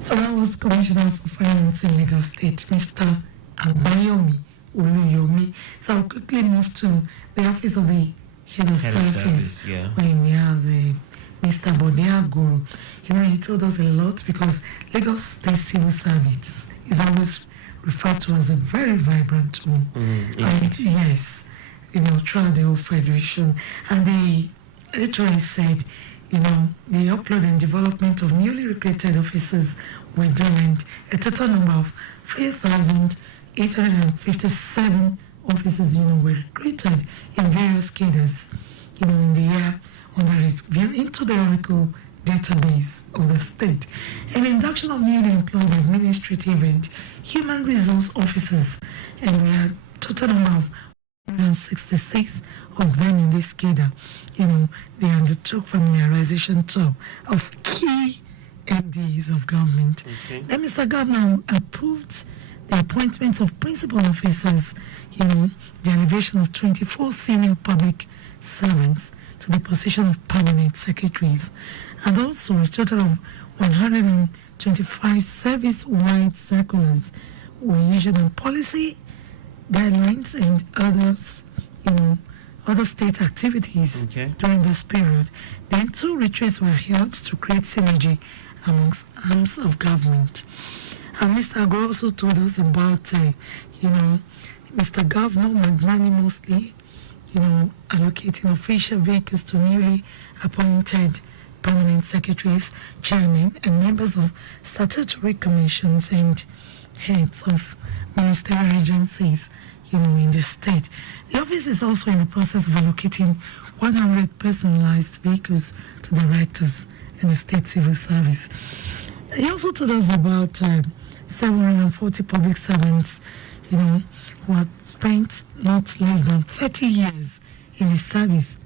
So that was Commissioner for Finance in Lagos State, Mr. Abayomi Oluyomi. So I'll quickly move to the office of the Head of Service, where we have the Mr. Bodiaguru. He told us a lot, because Lagos State Civil Service is always referred to as a very vibrant one. And yes, throughout the whole federation. And the HOI said, the upload and development of newly recruited officers were done, and a total number of 3,857 officers, were recruited in various cadres, in the year under review into the Oracle database of the state. And the induction of newly employed administrative and human resource officers, and we had total number of 166 of them in this cadre. They undertook familiarization tour of key MDs of government. Then Mr. Governor approved the appointments of principal officers, the elevation of 24 senior public servants to the position of permanent secretaries, and also a total of 125 service-wide circulars were issued on policy, guidelines, and others, other state activities during this period. Then 2 retreats were held to create synergy amongst arms of government. And Mr. Agro also told us about, Mr. Governor magnanimously, allocating official vehicles to newly appointed permanent secretaries, chairmen, and members of statutory commissions and heads of ministerial agencies, in the state. The office is also in the process of allocating 100 personalized vehicles to directors in the state civil service. He also told us about 740 public servants, who had spent not less than 30 years in the service,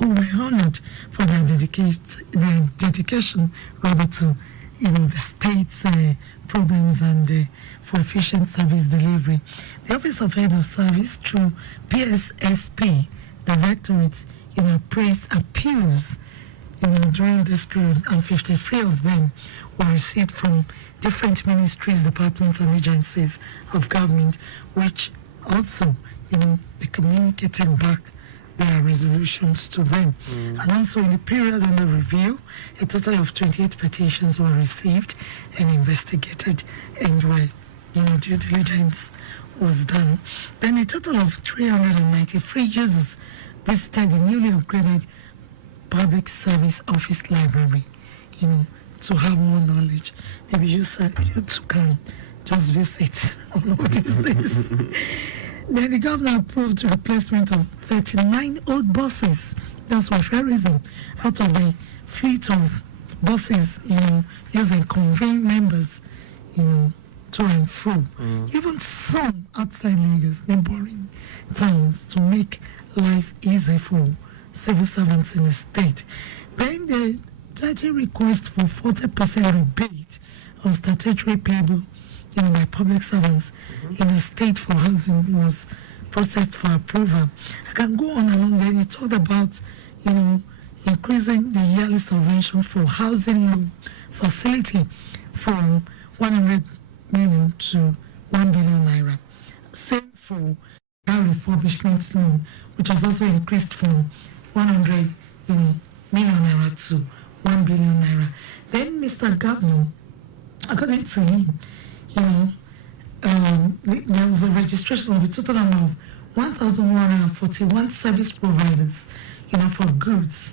who were honored for their dedication rather to, the state's programs and for efficient service delivery. The Office of Head of Service, through PSSP Directorate, praised appeals, during this period, and 53 of them were received from different ministries, departments, and agencies of government, which also, they communicated back their resolutions to them. And also in the period under review, a total of 28 petitions were received and investigated, and were, due diligence was done. Then a total of 393 users visited the newly upgraded public service office library, to have more knowledge. Maybe you too can just visit all of these things. Then the governor approved the replacement of 39 old buses. That's welfareism, out of the fleet of buses, used in conveying members, to and fro. Even some outside Lagos, neighboring towns, to make life easy for civil servants in the state. Then the 30 request for 40% rebate on statutory payable, by public servants in the state for housing was processed for approval. I can go on and on. Then he talked about, increasing the yearly subvention for housing loan facility from 100 million to 1 billion naira. Same for car refurbishment loan, which has also increased from 100 million naira to 1 billion naira. Then Mr. Governor, according to him, there was a registration of a total number of 1,141 service providers, for goods,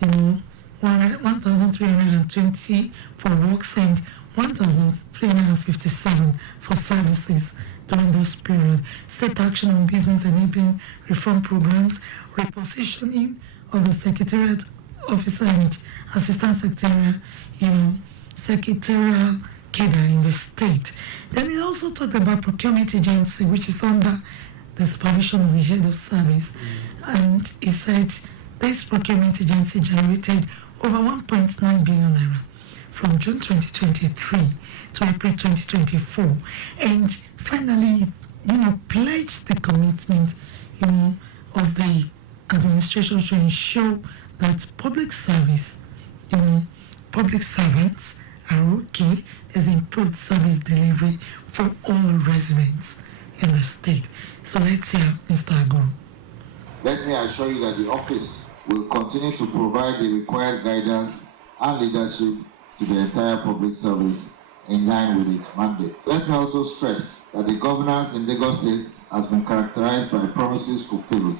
1,320 for works, and 1,357 for services during this period. State action on business enabling reform programs, repositioning of the secretariat officer and assistant secretarial, secretarial cadre in the state. Then he also talked about procurement agency, which is under the supervision of the head of service. And he said this procurement agency generated over 1.9 billion naira from June 2023 to April 2024. And finally, pledged the commitment, of the administration to ensure that public service, public servants are okay as improved service delivery for all residents in the state. So let's hear Mr. Agoro. Let me assure you that the office will continue to provide the required guidance and leadership to the entire public service in line with its mandate. Let me also stress that the governance in Lagos State has been characterized by promises fulfilled,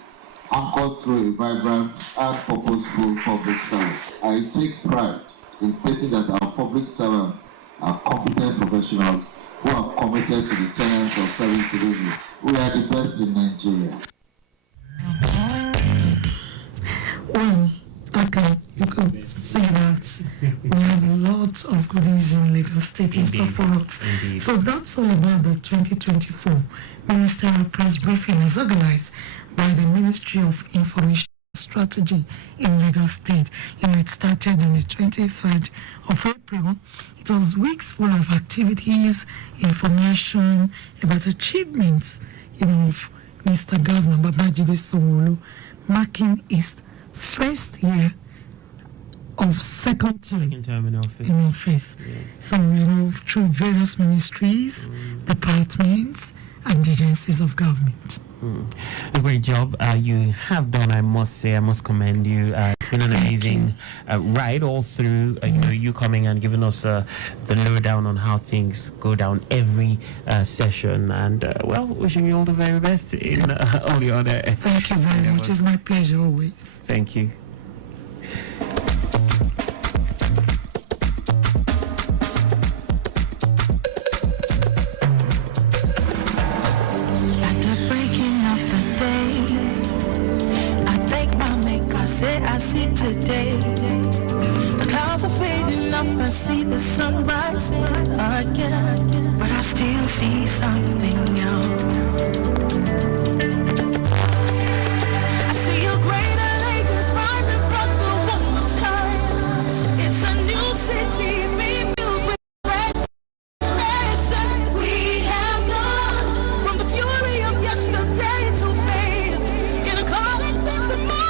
anchored through a vibrant and purposeful public service. I take pride in stating that our public servants are competent professionals who are committed to the tenets of service delivery. We are the best in Nigeria. Well, Akan, you could see that we have a lot of goodies in Lagos State and stuff for us. So that's all about the 2024 Ministerial Press Briefing as organized by the Ministry of Information Strategy in Lagos State. It started on the 23rd of April. It was weeks full of activities, information about achievements, of Mr. Governor Babajide Sanwo-Olu, marking his first year of second term in office. Yes. So, through various ministries, departments, and agencies of government. A great job you have done, I must say. I must commend you. It's been an amazing ride all through. You coming and giving us the lowdown on how things go down every session. And, wishing you all the very best in all your other. Thank you very much. It's my pleasure always. Thank you. I see today. The clouds are fading off, I see the sun rising again, but I still see something else. I see a greater Lagos rising from the one more time. It's a new city, made built with restoration. We have gone from the fury of yesterday to faith in a collective tomorrow.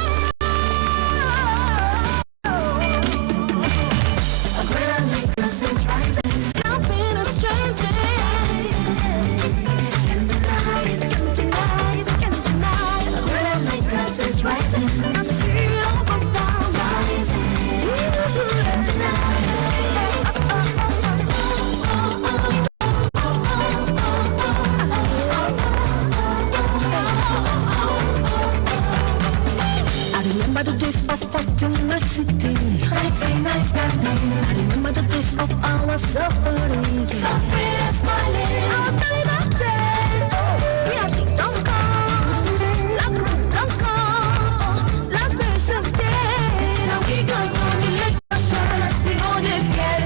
Suffering, smiling. I was telling that day, we are deep, don't come, last very someday. Now we gonna be like oceans, we know this, yes.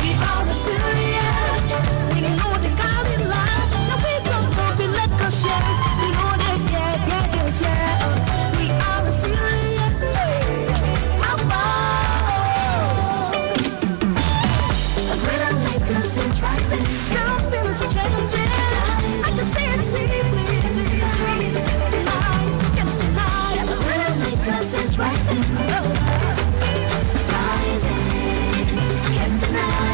We are resilient, we know the God in life. Now we gonna be like oceans, we know this, yes. We are resilient, something is changing. I can see it, can't deny. The real Lagos is rising, can't deny.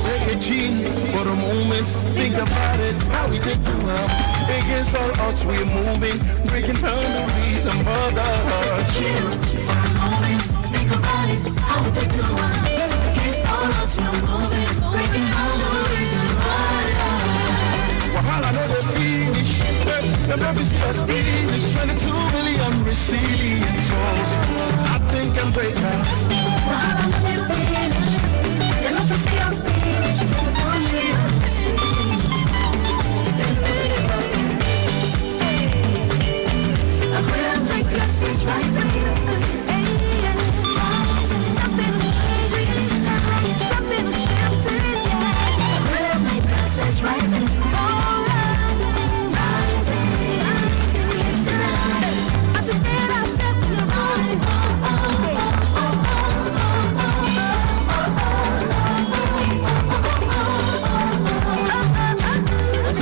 Take a chill for a moment, think about it, how we take the world. Against all odds we're moving, breaking boundaries and borders. Chill for a moment, think about it, how we take the world. Against all odds we're moving, breaking boundaries and borders. Wahala no dey finish, them never see us finish. 22 million resilient souls, nothing can break us. Wahala no dey finish, them never see us finish. 22 million resilient souls, them never stop. Is rising. Something is changing, something is shifting, real Lagos is rising, rising, I today I step in the morning,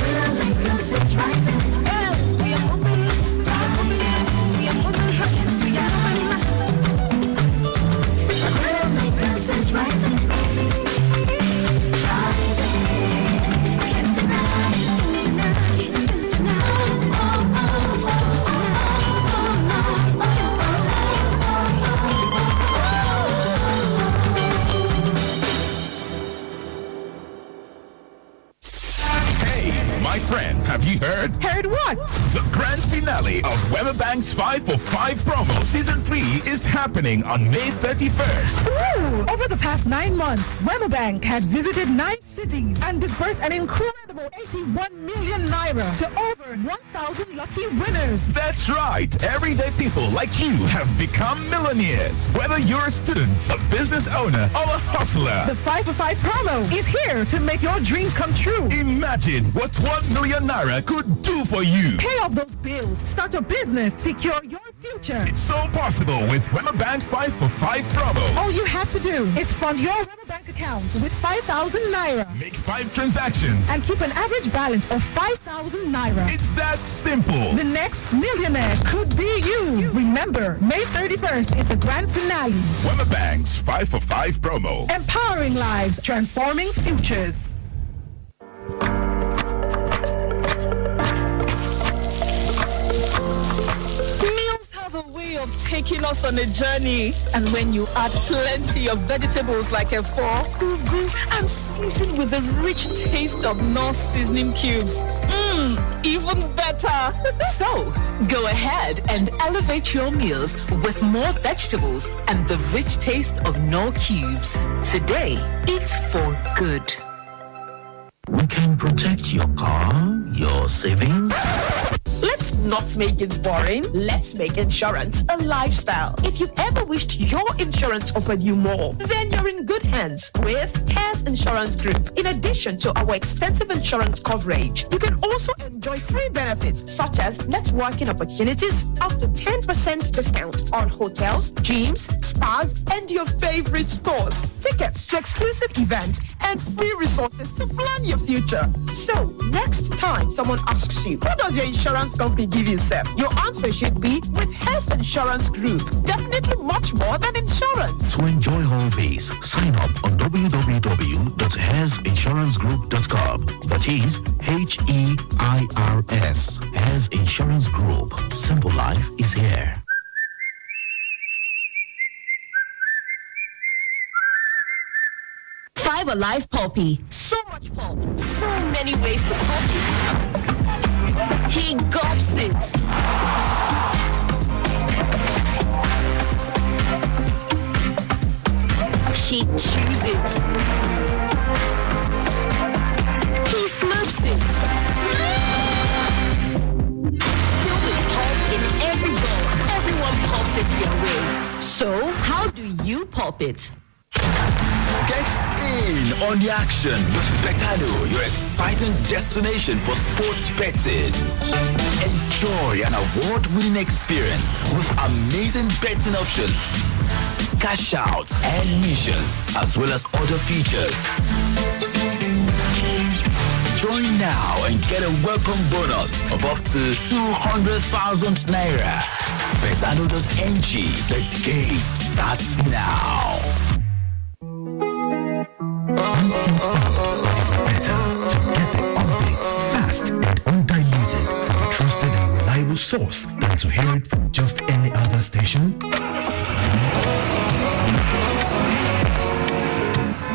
real Lagos is rising. We are moving, rising. We are moving. Is rising, can't deny, Hey, my friend, have you heard? Heard what? The grand finale of Weber Bank's 5 for 5 promo Season 3 is happening on May 31st. Ooh, over the past 9 months, Weber Bank has visited 9 cities and disbursed an incredible 81 million naira to over 1,000 lucky winners. That's right. Everyday people like you have become millionaires. Whether you're a student, a business owner, or a hustler. The 5 for 5 promo is here to make your dreams come true. Imagine what one million naira could do for you. Pay off those bills, start a business, secure your future. It's so possible with Wema Bank 5 for 5 promo. All you have to do is fund your Wema Bank account with 5,000 naira. Make 5 transactions And keep an average balance of 5,000 naira. It's that simple. The next millionaire could be you. Remember, May 31st is the grand finale. Wema Bank's 5 for 5 promo. Empowering lives, transforming futures. Meals have a way of taking us on a journey. And when you add plenty of vegetables like efo, ugu, and season with the rich taste of North seasoning cubes, even better. So, go ahead and elevate your meals with more vegetables and the rich taste of Knorr cubes. Today, eat for good. We can protect your car, your savings. Let's not make it boring. Let's make insurance a lifestyle. If you've ever wished your insurance offered you more, then you're in good hands with Hess Insurance Group. In addition to our extensive insurance coverage, you can also enjoy free benefits such as networking opportunities, up to 10% discount on hotels, gyms, spas, and your favorite stores, tickets to exclusive events, and free resources to plan your future. So, next time someone asks you, what does your insurance company give you, sir? Your answer should be with Hess Insurance Group. Definitely much more than insurance. To enjoy all these, sign up on www.hairsInsuranceGroup.com. That is HEIRS. Hairs Insurance Group. Simple life is here. Five Alive Poppy. So much pulp. So many ways to pulp it. He gulps it. She chews it. He slurps it. Filled with pulp in every bowl. Everyone pulps it their way. So, how do you pulp it? Get in on the action with Betano, your exciting destination for sports betting. Enjoy an award-winning experience with amazing betting options, cash outs and missions, as well as other features. Join now and get a welcome bonus of up to 200,000 naira. Betano.ng. The game starts now. It is better to get the updates fast and undiluted from a trusted and reliable source than to hear it from just any other station.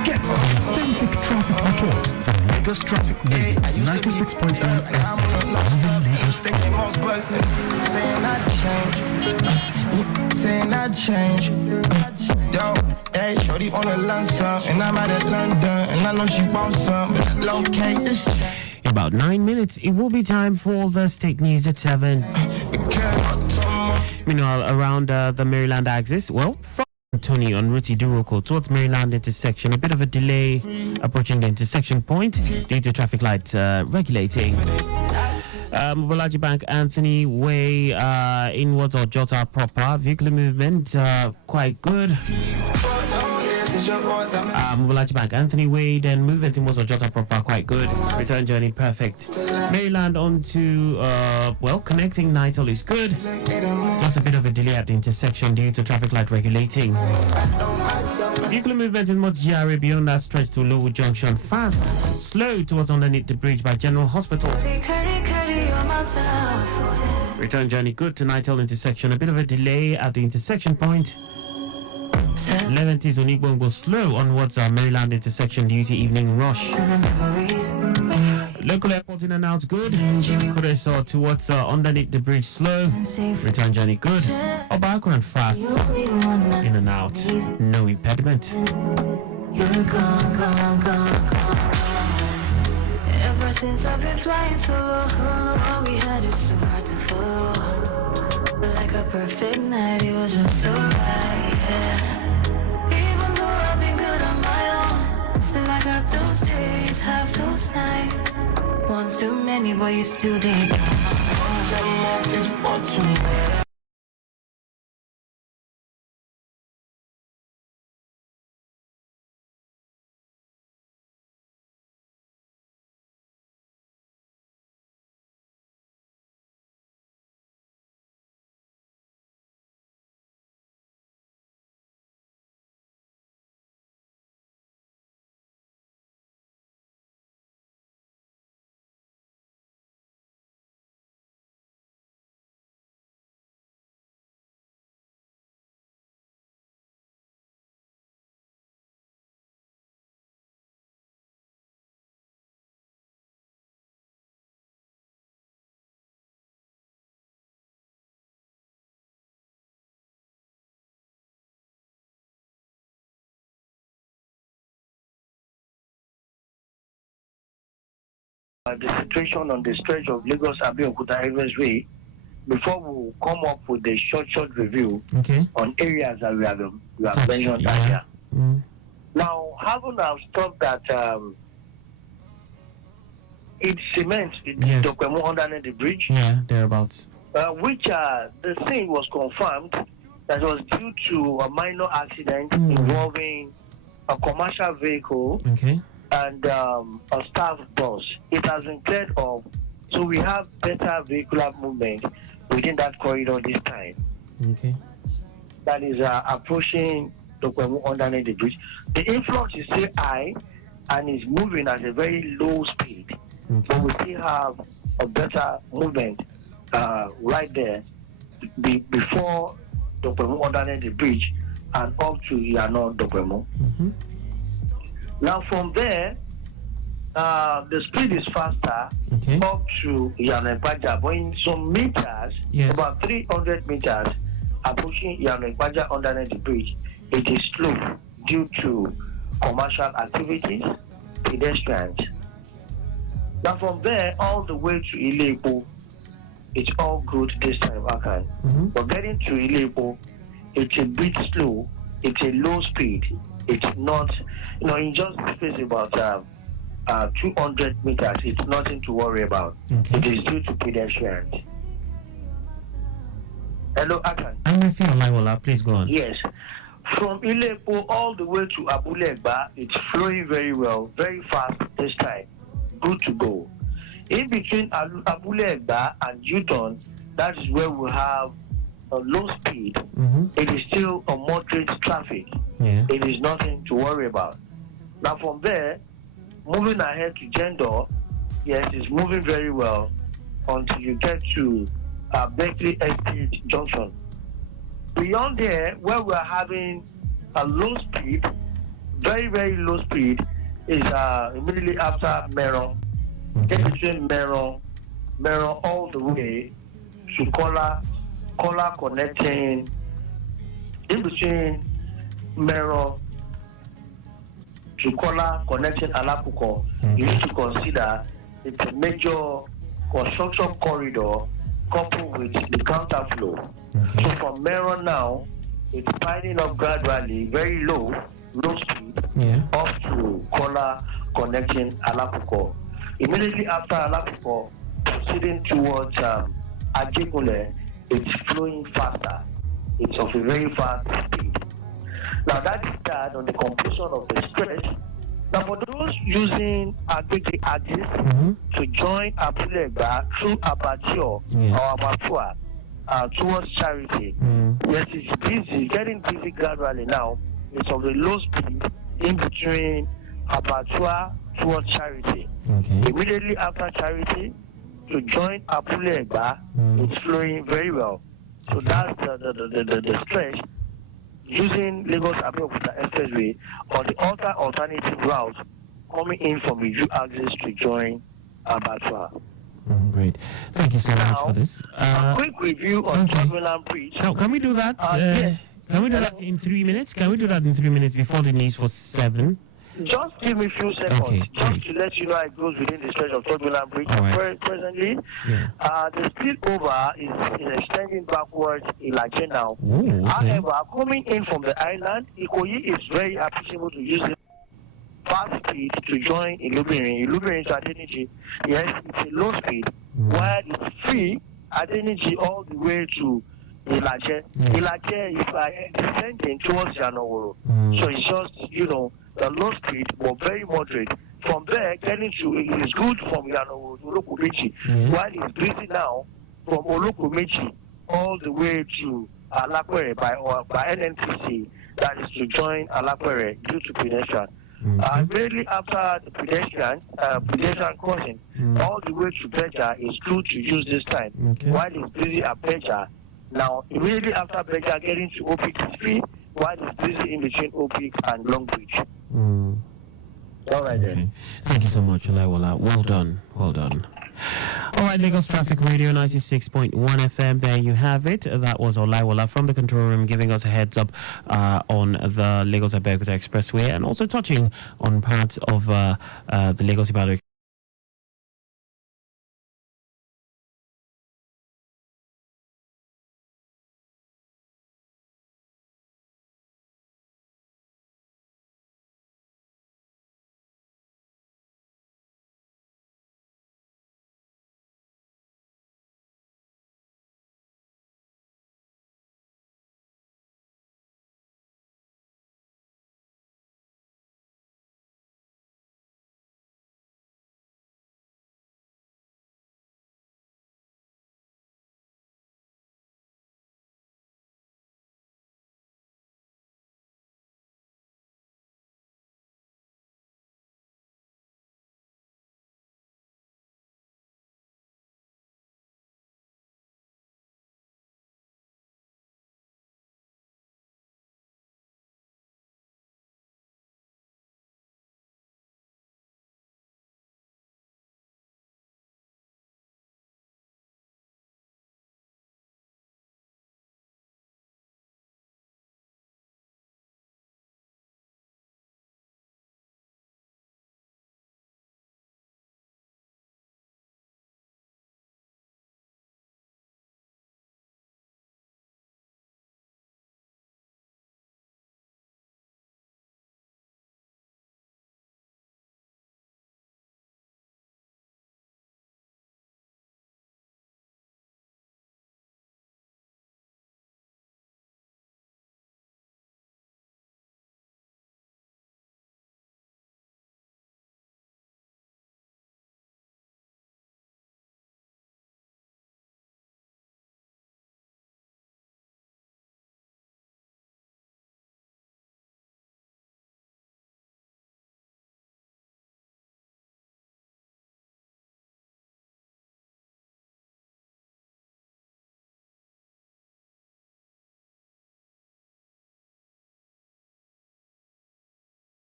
Get the authentic traffic report from Lagos Traffic Radio 96.1 FM, moving Lagos forward. Saying I change. Hey, shorty on the land some, and I'm out at London, and I know she wants some, but I locate this. In about 9 minutes, it will be time for the state news at 7. Meanwhile, around the Maryland axis, well, from Tony on Ruti Duroko towards Maryland intersection, a bit of a delay approaching the intersection point due to traffic lights regulating. Mobolaji Bank, Anthony Way, inwards or Jota proper, vehicular movement quite good. Mobolaji Bank, Anthony Way, then movement inwards or Jota proper quite good. Return journey perfect. Maryland on to connecting Nighthall is good. Just a bit of a delay at the intersection due to traffic light regulating. Vehicular movement in Mods GRA beyond that stretch to Lowood Junction fast. Slow towards underneath the bridge by General Hospital. Return journey good to Nighthall intersection. A bit of a delay at the intersection point. 11Ts on Igbongo slow onwards Maryland intersection due to evening rush. Local airport in and out good. Kureso towards underneath the bridge slow. Return journey good. Obakran fast. In and out. No impediment. You're gone. Ever since I've been flying solo, all we had is so hard to follow. Like a perfect night, it was just so right, yeah. Even though I've been good on my own, still I got those days, have those nights. Want too many, but you still did. The situation on the stretch of Lagos Abeokuta Expressway before we come up with a short review on areas that we have mentioned earlier. Now, having now stopped that it cements Dokwemo underneath the bridge. Yeah, thereabouts. Which the thing was confirmed that was due to a minor accident involving a commercial vehicle and a staff bus. It has been cleared up, so we have better vehicular movement within that corridor this time. That is approaching Dokwemo underneath the bridge. The influx is still high and is moving at a very low speed, but we still have a better movement right there before Dokwemo underneath the bridge and up to Yano Dokwemo. Now from there, the speed is faster up to Yano but in some meters, about 300 meters, approaching Yano underneath the bridge, it is slow due to commercial activities, pedestrians. Now from there all the way to Ilepo, it's all good this time, Akan. But getting to Ilepo, it's a bit slow, it's a low speed, it's not, in just space about 200 meters, it's nothing to worry about. It is due to pedestrians. Hello, Akan. I'm with you, Olaiwola. Please go on. Yes. From Ilepo all the way to Abulegba, it's flowing very well, very fast this time. Good to go. In between Abulegba and Uton, that is where we have a low speed. It is still a moderate traffic. It is nothing to worry about. Now from there, moving ahead to Jendor, yes, it's moving very well until you get to Berkeley Estate Junction. Beyond there, where we are having a low speed, very, very low speed, is immediately after Meron. In between Meron all the way to Kola connecting, in between Meron to Kola connecting Alapuko, you need to consider it's a major construction corridor coupled with the counterflow. So from Meron now, it's piling up gradually, very low speed, up to Kola connecting Alapuko. Immediately after Alapuko, proceeding towards Ajikule, it's flowing faster. It's of a very fast speed. Now that is that on the completion of the stretch. Now for those using Agege axis to join Abulegba through Abatio or Abatua towards Charity, yes, it's busy, getting busy gradually now. It's of a low speed in between Abatua towards Charity. Immediately after Charity, to join Abulegba, it's flowing very well. So that's the stretch using Lagos Abeokuta Expressway or the alternative route coming in from the U axis to join Abattoir. Great. Thank you so much for this. A quick review on Third Bridge. Now, can we do that? Can we do that in 3 minutes? Can we do that in 3 minutes before the news for 7? Just give me a few seconds, just to let you know it goes within the stretch of Third Bridge. Presently, the spillover is extending backwards in Laje now. However, coming in from the island, Ikoyi is very appreciable to use it. fast speed to join Ilubirin. Ilubirin to Adeniji, yes, it's a low speed, while it's free Adeniji all the way to Ilaje. Ilaje is descending towards Janoworo. So it's just, the low speed, but very moderate. From there, getting to, it is good from Janoworo to Olokumeji, while it's busy now from Olokumeji all the way to Alakwere by NNPC, that is to join Alakwere due to pedestrian. Immediately after the pedestrian crossing, all the way to Beja is good to use this time. While it's busy at Beja, now immediately after Beja, getting to Opik is free, while it's busy in between Opik and Long Beach. All right then. Thank you so much, Olaiwola. Well done. All right, Lagos Traffic Radio 96.1 FM. There you have it. That was Olaiwola from the control room giving us a heads up on the Lagos Abeokuta Expressway and also touching on parts of the Lagos Ibadan.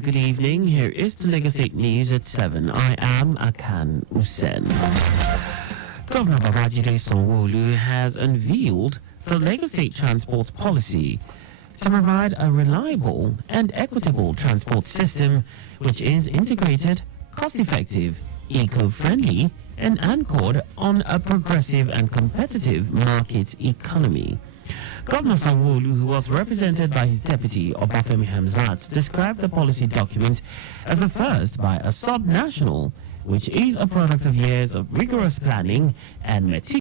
Good evening. Here is the Lagos State News at 7. I am Akan Usen. Governor Babajide Sanwo-Olu has unveiled the Lagos State Transport Policy to provide a reliable and equitable transport system which is integrated, cost-effective, eco-friendly, and anchored on a progressive and competitive market economy. Governor Sanwo-Olu, who was represented by his deputy Obafemi Hamzat, described the policy document as the first by a sub-national, which is a product of years of rigorous planning and meticulous